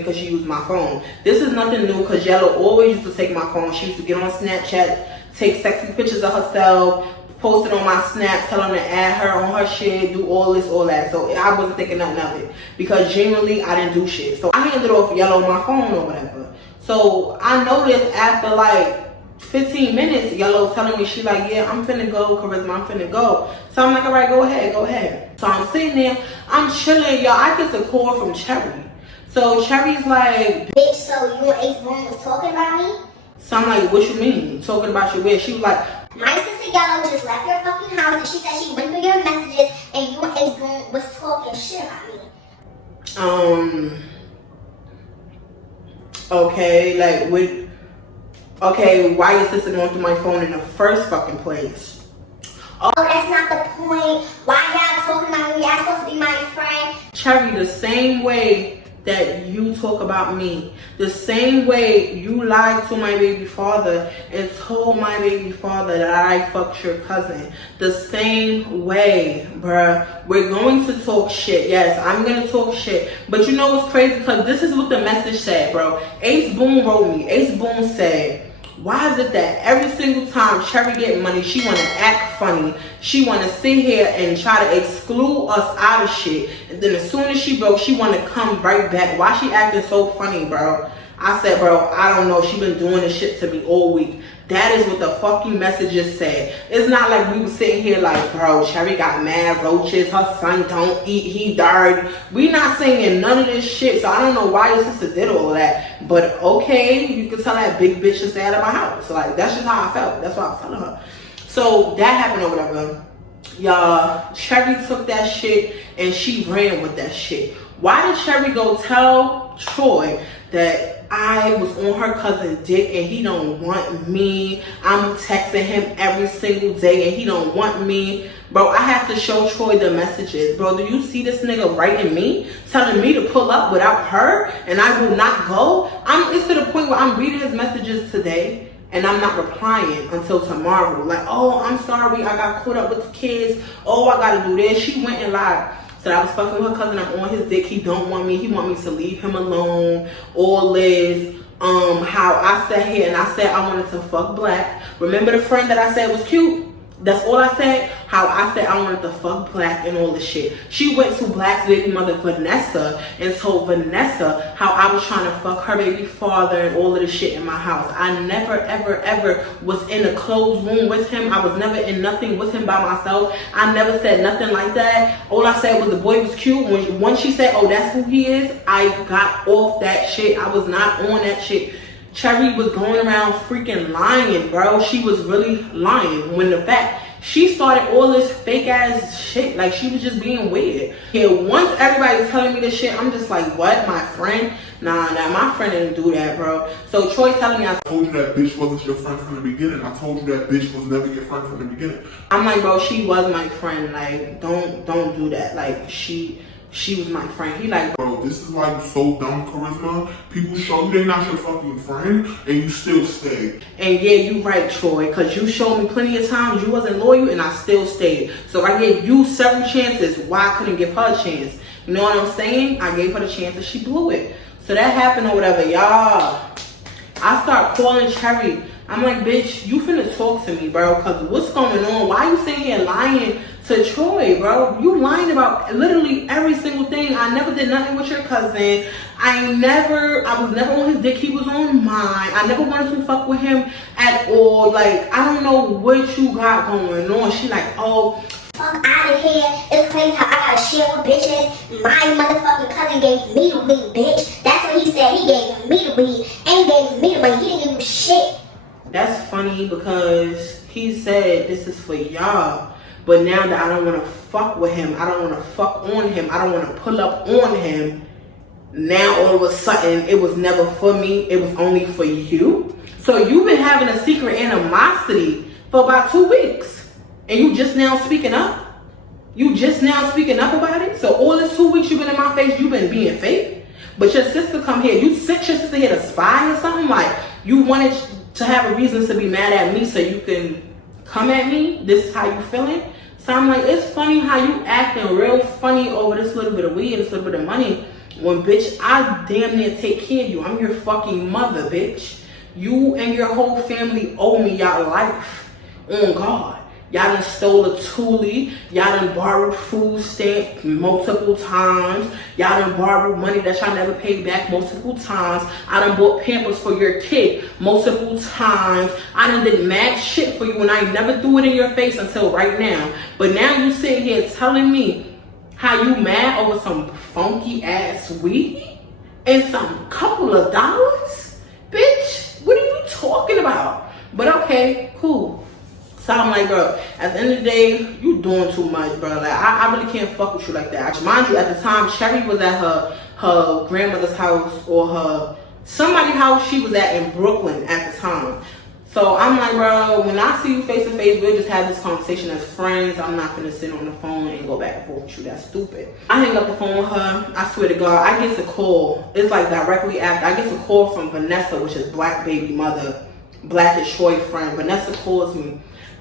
because she used my phone. This is nothing new because Yellow always used to take my phone. She used to get on Snapchat, take sexy pictures of herself, post it on my Snap, tell them to add her on her shit, do all this, all that. So I wasn't thinking nothing of it because genuinely I didn't do shit. So I handed off Yellow my phone or whatever. So I noticed after like 15 minutes, Yellow's telling me, she like, yeah, I'm finna go, Charisma, I'm finna go. So I'm like, all right, go ahead. So I'm sitting there, I'm chilling, y'all. I get a call from Cherry. So Cherry's like, bitch, so you and Ace Boone was talking about me? So I'm like, what you mean? Talking about your where? She was like, my sister y'all just left your fucking house and she said she went through your messages and you and A-Boom was talking shit about me. Okay, like with, okay, why your sister going through my phone in the first fucking place? Oh, that's not the point. Why y'all talking about me? Y'all supposed to be my friend. Cherry, the same way that you talk about me, the same way you lied to my baby father and told my baby father that I fucked your cousin, the same way, bruh. We're going to talk shit. Yes, I'm gonna talk shit. But you know what's crazy? Because this is what the message said, bro. Ace Boom wrote me. Ace Boom said, why is it that every single time Cherry get money, she want to act funny? She want to sit here and try to exclude us out of shit. And then as soon as she broke, she want to come right back. Why she acting so funny, bro? I said, bro, I don't know. She been doing this shit to me all week. That is what the fucking messages said. It's not like we were sitting here like, bro, Cherry got mad roaches. Her son don't eat. He died. We not saying none of this shit. So I don't know why your sister did all of that. But okay, you can tell that big bitch to stay out of my house. So like, that's just how I felt. That's why I was telling her. So that happened or whatever. Y'all, Cherry took that shit and she ran with that shit. Why did Cherry go tell Troy that I was on her cousin dick and he don't want me? I'm texting him every single day and he don't want me. Bro, I have to show Troy the messages. Bro, do you see this nigga writing me? Telling me to pull up without her and I will not go? It's to the point where I'm reading his messages today and I'm not replying until tomorrow. Like, oh, I'm sorry, I got caught up with the kids. Oh, I gotta do this. She went and lied. Said I was fucking with her cousin, I'm on his dick, he don't want me, he want me to leave him alone, all this, how I sat here and I said I wanted to fuck Black. Remember the friend that I said was cute? That's all I said. How I said I wanted to fuck Black and all this shit. She went to Black's baby mother, Vanessa, and told Vanessa how I was trying to fuck her baby father and all of this shit in my house. I never, ever, ever was in a closed room with him. I was never in nothing with him by myself. I never said nothing like that. All I said was the boy was cute. When she said, oh, that's who he is, I got off that shit. I was not on that shit. Cherry was going around freaking lying, bro. She was really lying. When the fact, she started all this fake ass shit. Like, she was just being weird. Yeah, once everybody's telling me this shit, I'm just like, what? My friend? Nah, my friend didn't do that, bro. So Troy's telling me, I told you that bitch wasn't your friend from the beginning. I told you that bitch was never your friend from the beginning. I'm like, bro, she was my friend. Like, don't do that. Like, she was my friend. He like, bro, this is why you so dumb, Charisma. People show you they not your fucking friend and you still stay. And yeah, you right, Troy, because you showed me plenty of times you wasn't loyal and I still stayed. So I gave you several chances. Why I couldn't give her a chance? You know what I'm saying? I gave her the chance and she blew it. So that happened or whatever. Y'all, I start calling Cherry. I'm like, bitch, you finna talk to me, bro, because what's going on? Why you sitting here lying to Troy, bro? You lying about literally every single thing. I never did nothing with your cousin. I was never on his dick. He was on mine. I never wanted to fuck with him at all. Like, I don't know what you got going on. She like, oh, fuck out of here. It's crazy how I gotta share with bitches. My motherfucking cousin gave me the weed, bitch. That's what he said. He gave me the weed. Ain't gave me the money. He didn't give me shit. That's funny because he said this is for y'all. But now that I don't want to fuck with him, I don't want to fuck on him, I don't want to pull up on him, now all of a sudden it was never for me, it was only for you. So you've been having a secret animosity for about 2 weeks. And you just now speaking up? You just now speaking up about it? So all this 2 weeks you've been in my face, you've been being fake? But your sister come here, you sent your sister here to spy or something? Like, you wanted to have a reason to be mad at me so you can come at me? This is how you feeling? So I'm like, it's funny how you acting real funny over this little bit of weed and this little bit of money when, bitch, I damn near take care of you. I'm your fucking mother, bitch. You and your whole family owe me y'all life. On God. Y'all done stole a Thule. Y'all done borrowed food stamps multiple times. Y'all done borrowed money that y'all never paid back multiple times. I done bought Pampers for your kid multiple times. I done did mad shit for you and I never threw it in your face until right now. But now you sitting here telling me how you mad over some funky ass weed and some couple of dollars? Bitch, what are you talking about? But okay, cool. So I'm like, bro, at the end of the day, you doing too much, bro. Like, I really can't fuck with you like that. Mind you, at the time, Cherry was at her grandmother's house or somebody's house she was at in Brooklyn at the time. So I'm like, bro, when I see you face to face, we'll just have this conversation as friends. I'm not gonna sit on the phone and go back and forth with you. That's stupid. I hang up the phone with her. I swear to God, I get a call. It's like directly after. I get a call from Vanessa, which is Black baby mother, Blackish Troy friend. Vanessa calls me.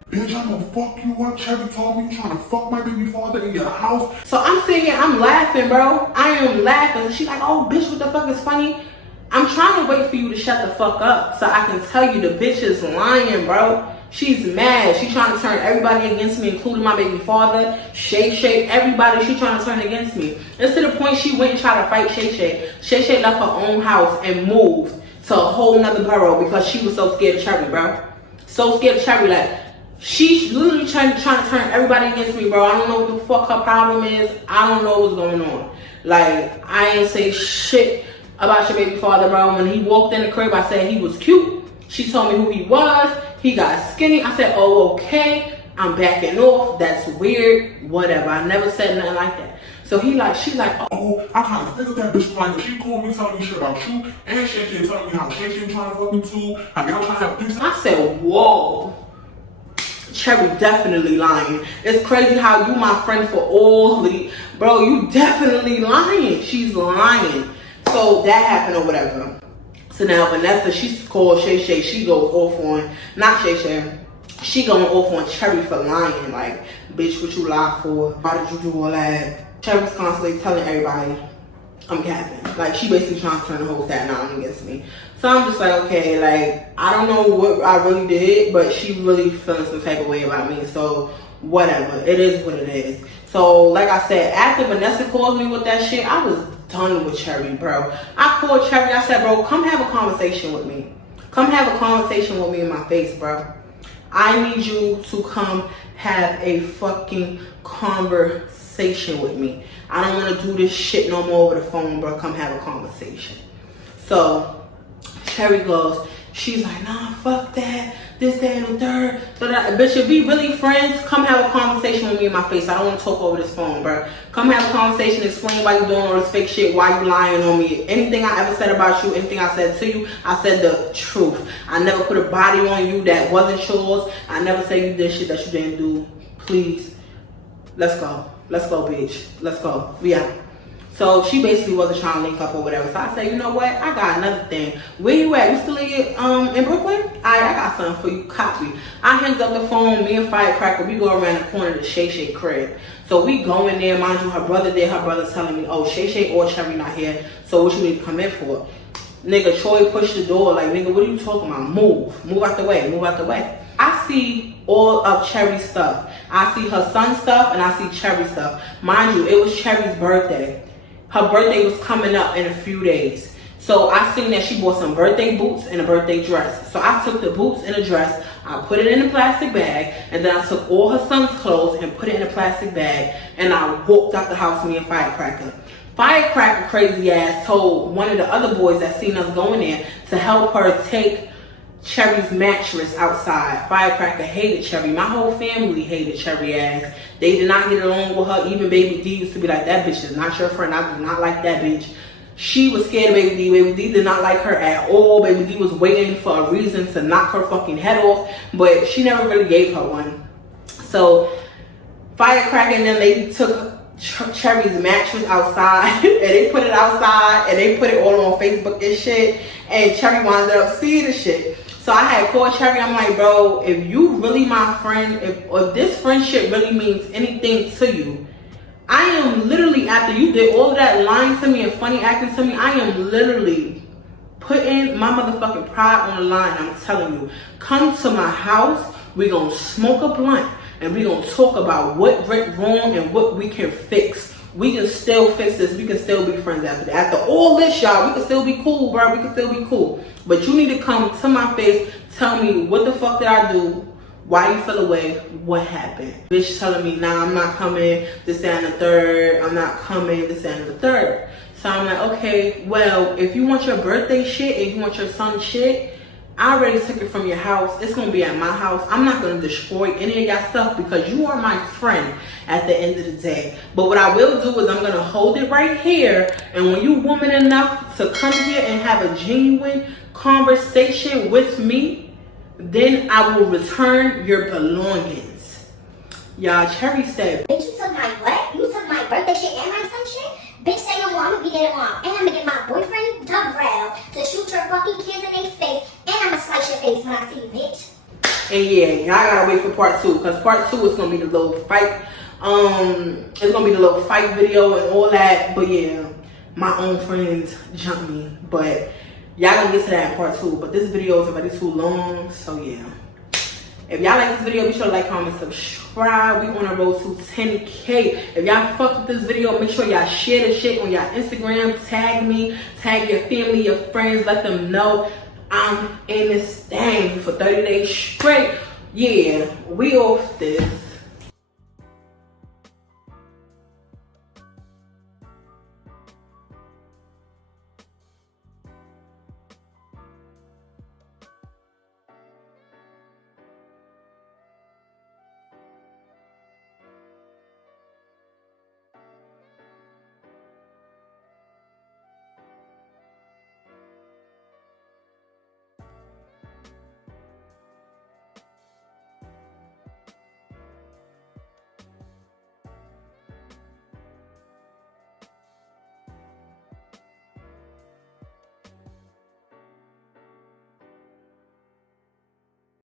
Bitch, I'm gonna fuck you up. Cherry told me you trying to fuck my baby father in your house. So I'm sitting here, I'm laughing, bro. I am laughing. And she's like, oh, bitch, what the fuck is funny? I'm trying to wait for you to shut the fuck up so I can tell you the bitch is lying, bro. She's mad. She's trying to turn everybody against me, including my baby father, Shay, everybody. She's trying to turn against me. It's to the point she went and tried to fight Shay. Shay left her own house and moved to a whole nother borough because she was so scared of Cherry, bro. So scared of Cherry, like, she's literally trying to turn everybody against me, bro. I don't know what the fuck her problem is. I don't know what's going on. Like, I ain't say shit about your baby father, bro. When he walked in the crib, I said he was cute. She told me who he was. He got skinny. I said, oh, okay. I'm backing off. That's weird. Whatever. I never said nothing like that. So she's like, oh, I kind of figured that bitch was like, she called me telling me shit about you, and Shay telling me how Shay trying to fuck me too, how y'all trying to have threesomes. I said, whoa. Cherry definitely lying. It's crazy how you my friend for all the, bro, you definitely lying. She's lying. So that happened or whatever. So now Vanessa, she called Shay. She goes off on, not Shay. She going off on Cherry for lying. Like, bitch, what you lie for? Why did you do all that? Cherry's constantly telling everybody I'm capping. Like, she basically trying to turn the whole Staten Island against me. So I'm just like, okay, like, I don't know what I really did, but she really feeling some type of way about me. So whatever, it is what it is. So like I said, after Vanessa called me with that shit, I was done with Cherry, bro. I called Cherry. I said, bro, come have a conversation with me. Come have a conversation with me in my face, bro. I need you to come have a fucking conversation with me. I don't want to do this shit no more over the phone, bro. Come have a conversation. So Cherry goes, she's like, nah, fuck that. This, that, and the third. Bitch, if we really friends, come have a conversation with me in my face. I don't want to talk over this phone, bro. Come have a conversation, explain why you doing all this fake shit, why you lying on me. Anything I ever said about you, anything I said to you, I said the truth. I never put a body on you that wasn't yours. I never said you did shit that you didn't do. Please, let's go. Let's go, bitch. Let's go. We out. So she basically wasn't trying to link up or whatever. So I said, you know what? I got another thing. Where you at? You still in Brooklyn? I got something for you. Copy. I hangs up the phone. Me and Firecracker, we go around the corner to Shay crib. So we go in there. Mind you, her brother there. Her brother's telling me, oh, Shay or Cherry not here. So what you need to come in for? Nigga, Troy pushed the door. Like, nigga, what are you talking about? Move. Move out the way. Move out the way. I see all of Cherry's stuff. I see her son's stuff and I see Cherry's stuff. Mind you, it was Cherry's birthday. Her birthday was coming up in a few days. So I seen that she bought some birthday boots and a birthday dress. So I took the boots and the dress, I put it in a plastic bag, and then I took all her son's clothes and put it in a plastic bag, and I walked out the house, me and Firecracker. Firecracker crazy ass told one of the other boys that seen us going there to help her take Cherry's mattress outside. Firecracker hated Cherry. My whole family hated Cherry ass. They did not get along with her. Even Baby D used to be like, that bitch is not your friend. I do not like that bitch. She was scared of Baby D. Baby D did not like her at all. Baby D was waiting for a reason to knock her fucking head off, but she never really gave her one. So Firecracker and then they took Cherry's mattress outside and they put it outside and they put it all on Facebook and shit, and Cherry wound up seeing the shit. So I had called Cherry. I'm like, bro, if you really my friend, if this friendship really means anything to you, I am literally, after you did all of that lying to me and funny acting to me, I am literally putting my motherfucking pride on the line. I'm telling you, come to my house, we gonna smoke a blunt, and we gonna talk about what went wrong and what we can fix. We can still fix this. We can still be friends after that. After all this, y'all, we can still be cool, bro. We can still be cool. But you need to come to my face, tell me what the fuck did I do, why you feel away, what happened. Bitch telling me, nah, I'm not coming, this, that, and the third. I'm not coming, this, that, and the third. So I'm like, okay, well, if you want your birthday shit, if you want your son's shit, I already took it from your house. It's gonna be at my house. I'm not gonna destroy any of y'all stuff because you are my friend at the end of the day. But what I will do is I'm gonna hold it right here, and when you woman enough to come here and have a genuine conversation with me, then I will return your belongings. Y'all, Cherry said, bitch, you took my what? You took my birthday shit and my son shit? Bitch, say no more, I'm gonna be there tomorrow. And I'm gonna get my boyfriend, Darrell, to shoot your fucking kids in their face. And I'm gonna slice your face when I see you, bitch. and yeah, y'all gotta wait for part 2, because part 2 is gonna be the little fight. It's gonna be the little fight video and all that. But yeah, my own friends jumped me. But y'all gonna get to that in part 2. But this video is already too long, so yeah. If y'all like this video, be sure to like, comment, subscribe. We on a road to 10K. If y'all fucked with this video, make sure y'all share the shit on y'all Instagram. Tag me, tag your family, your friends. Let them know I'm in this thing for 30 days straight. Yeah, we off this.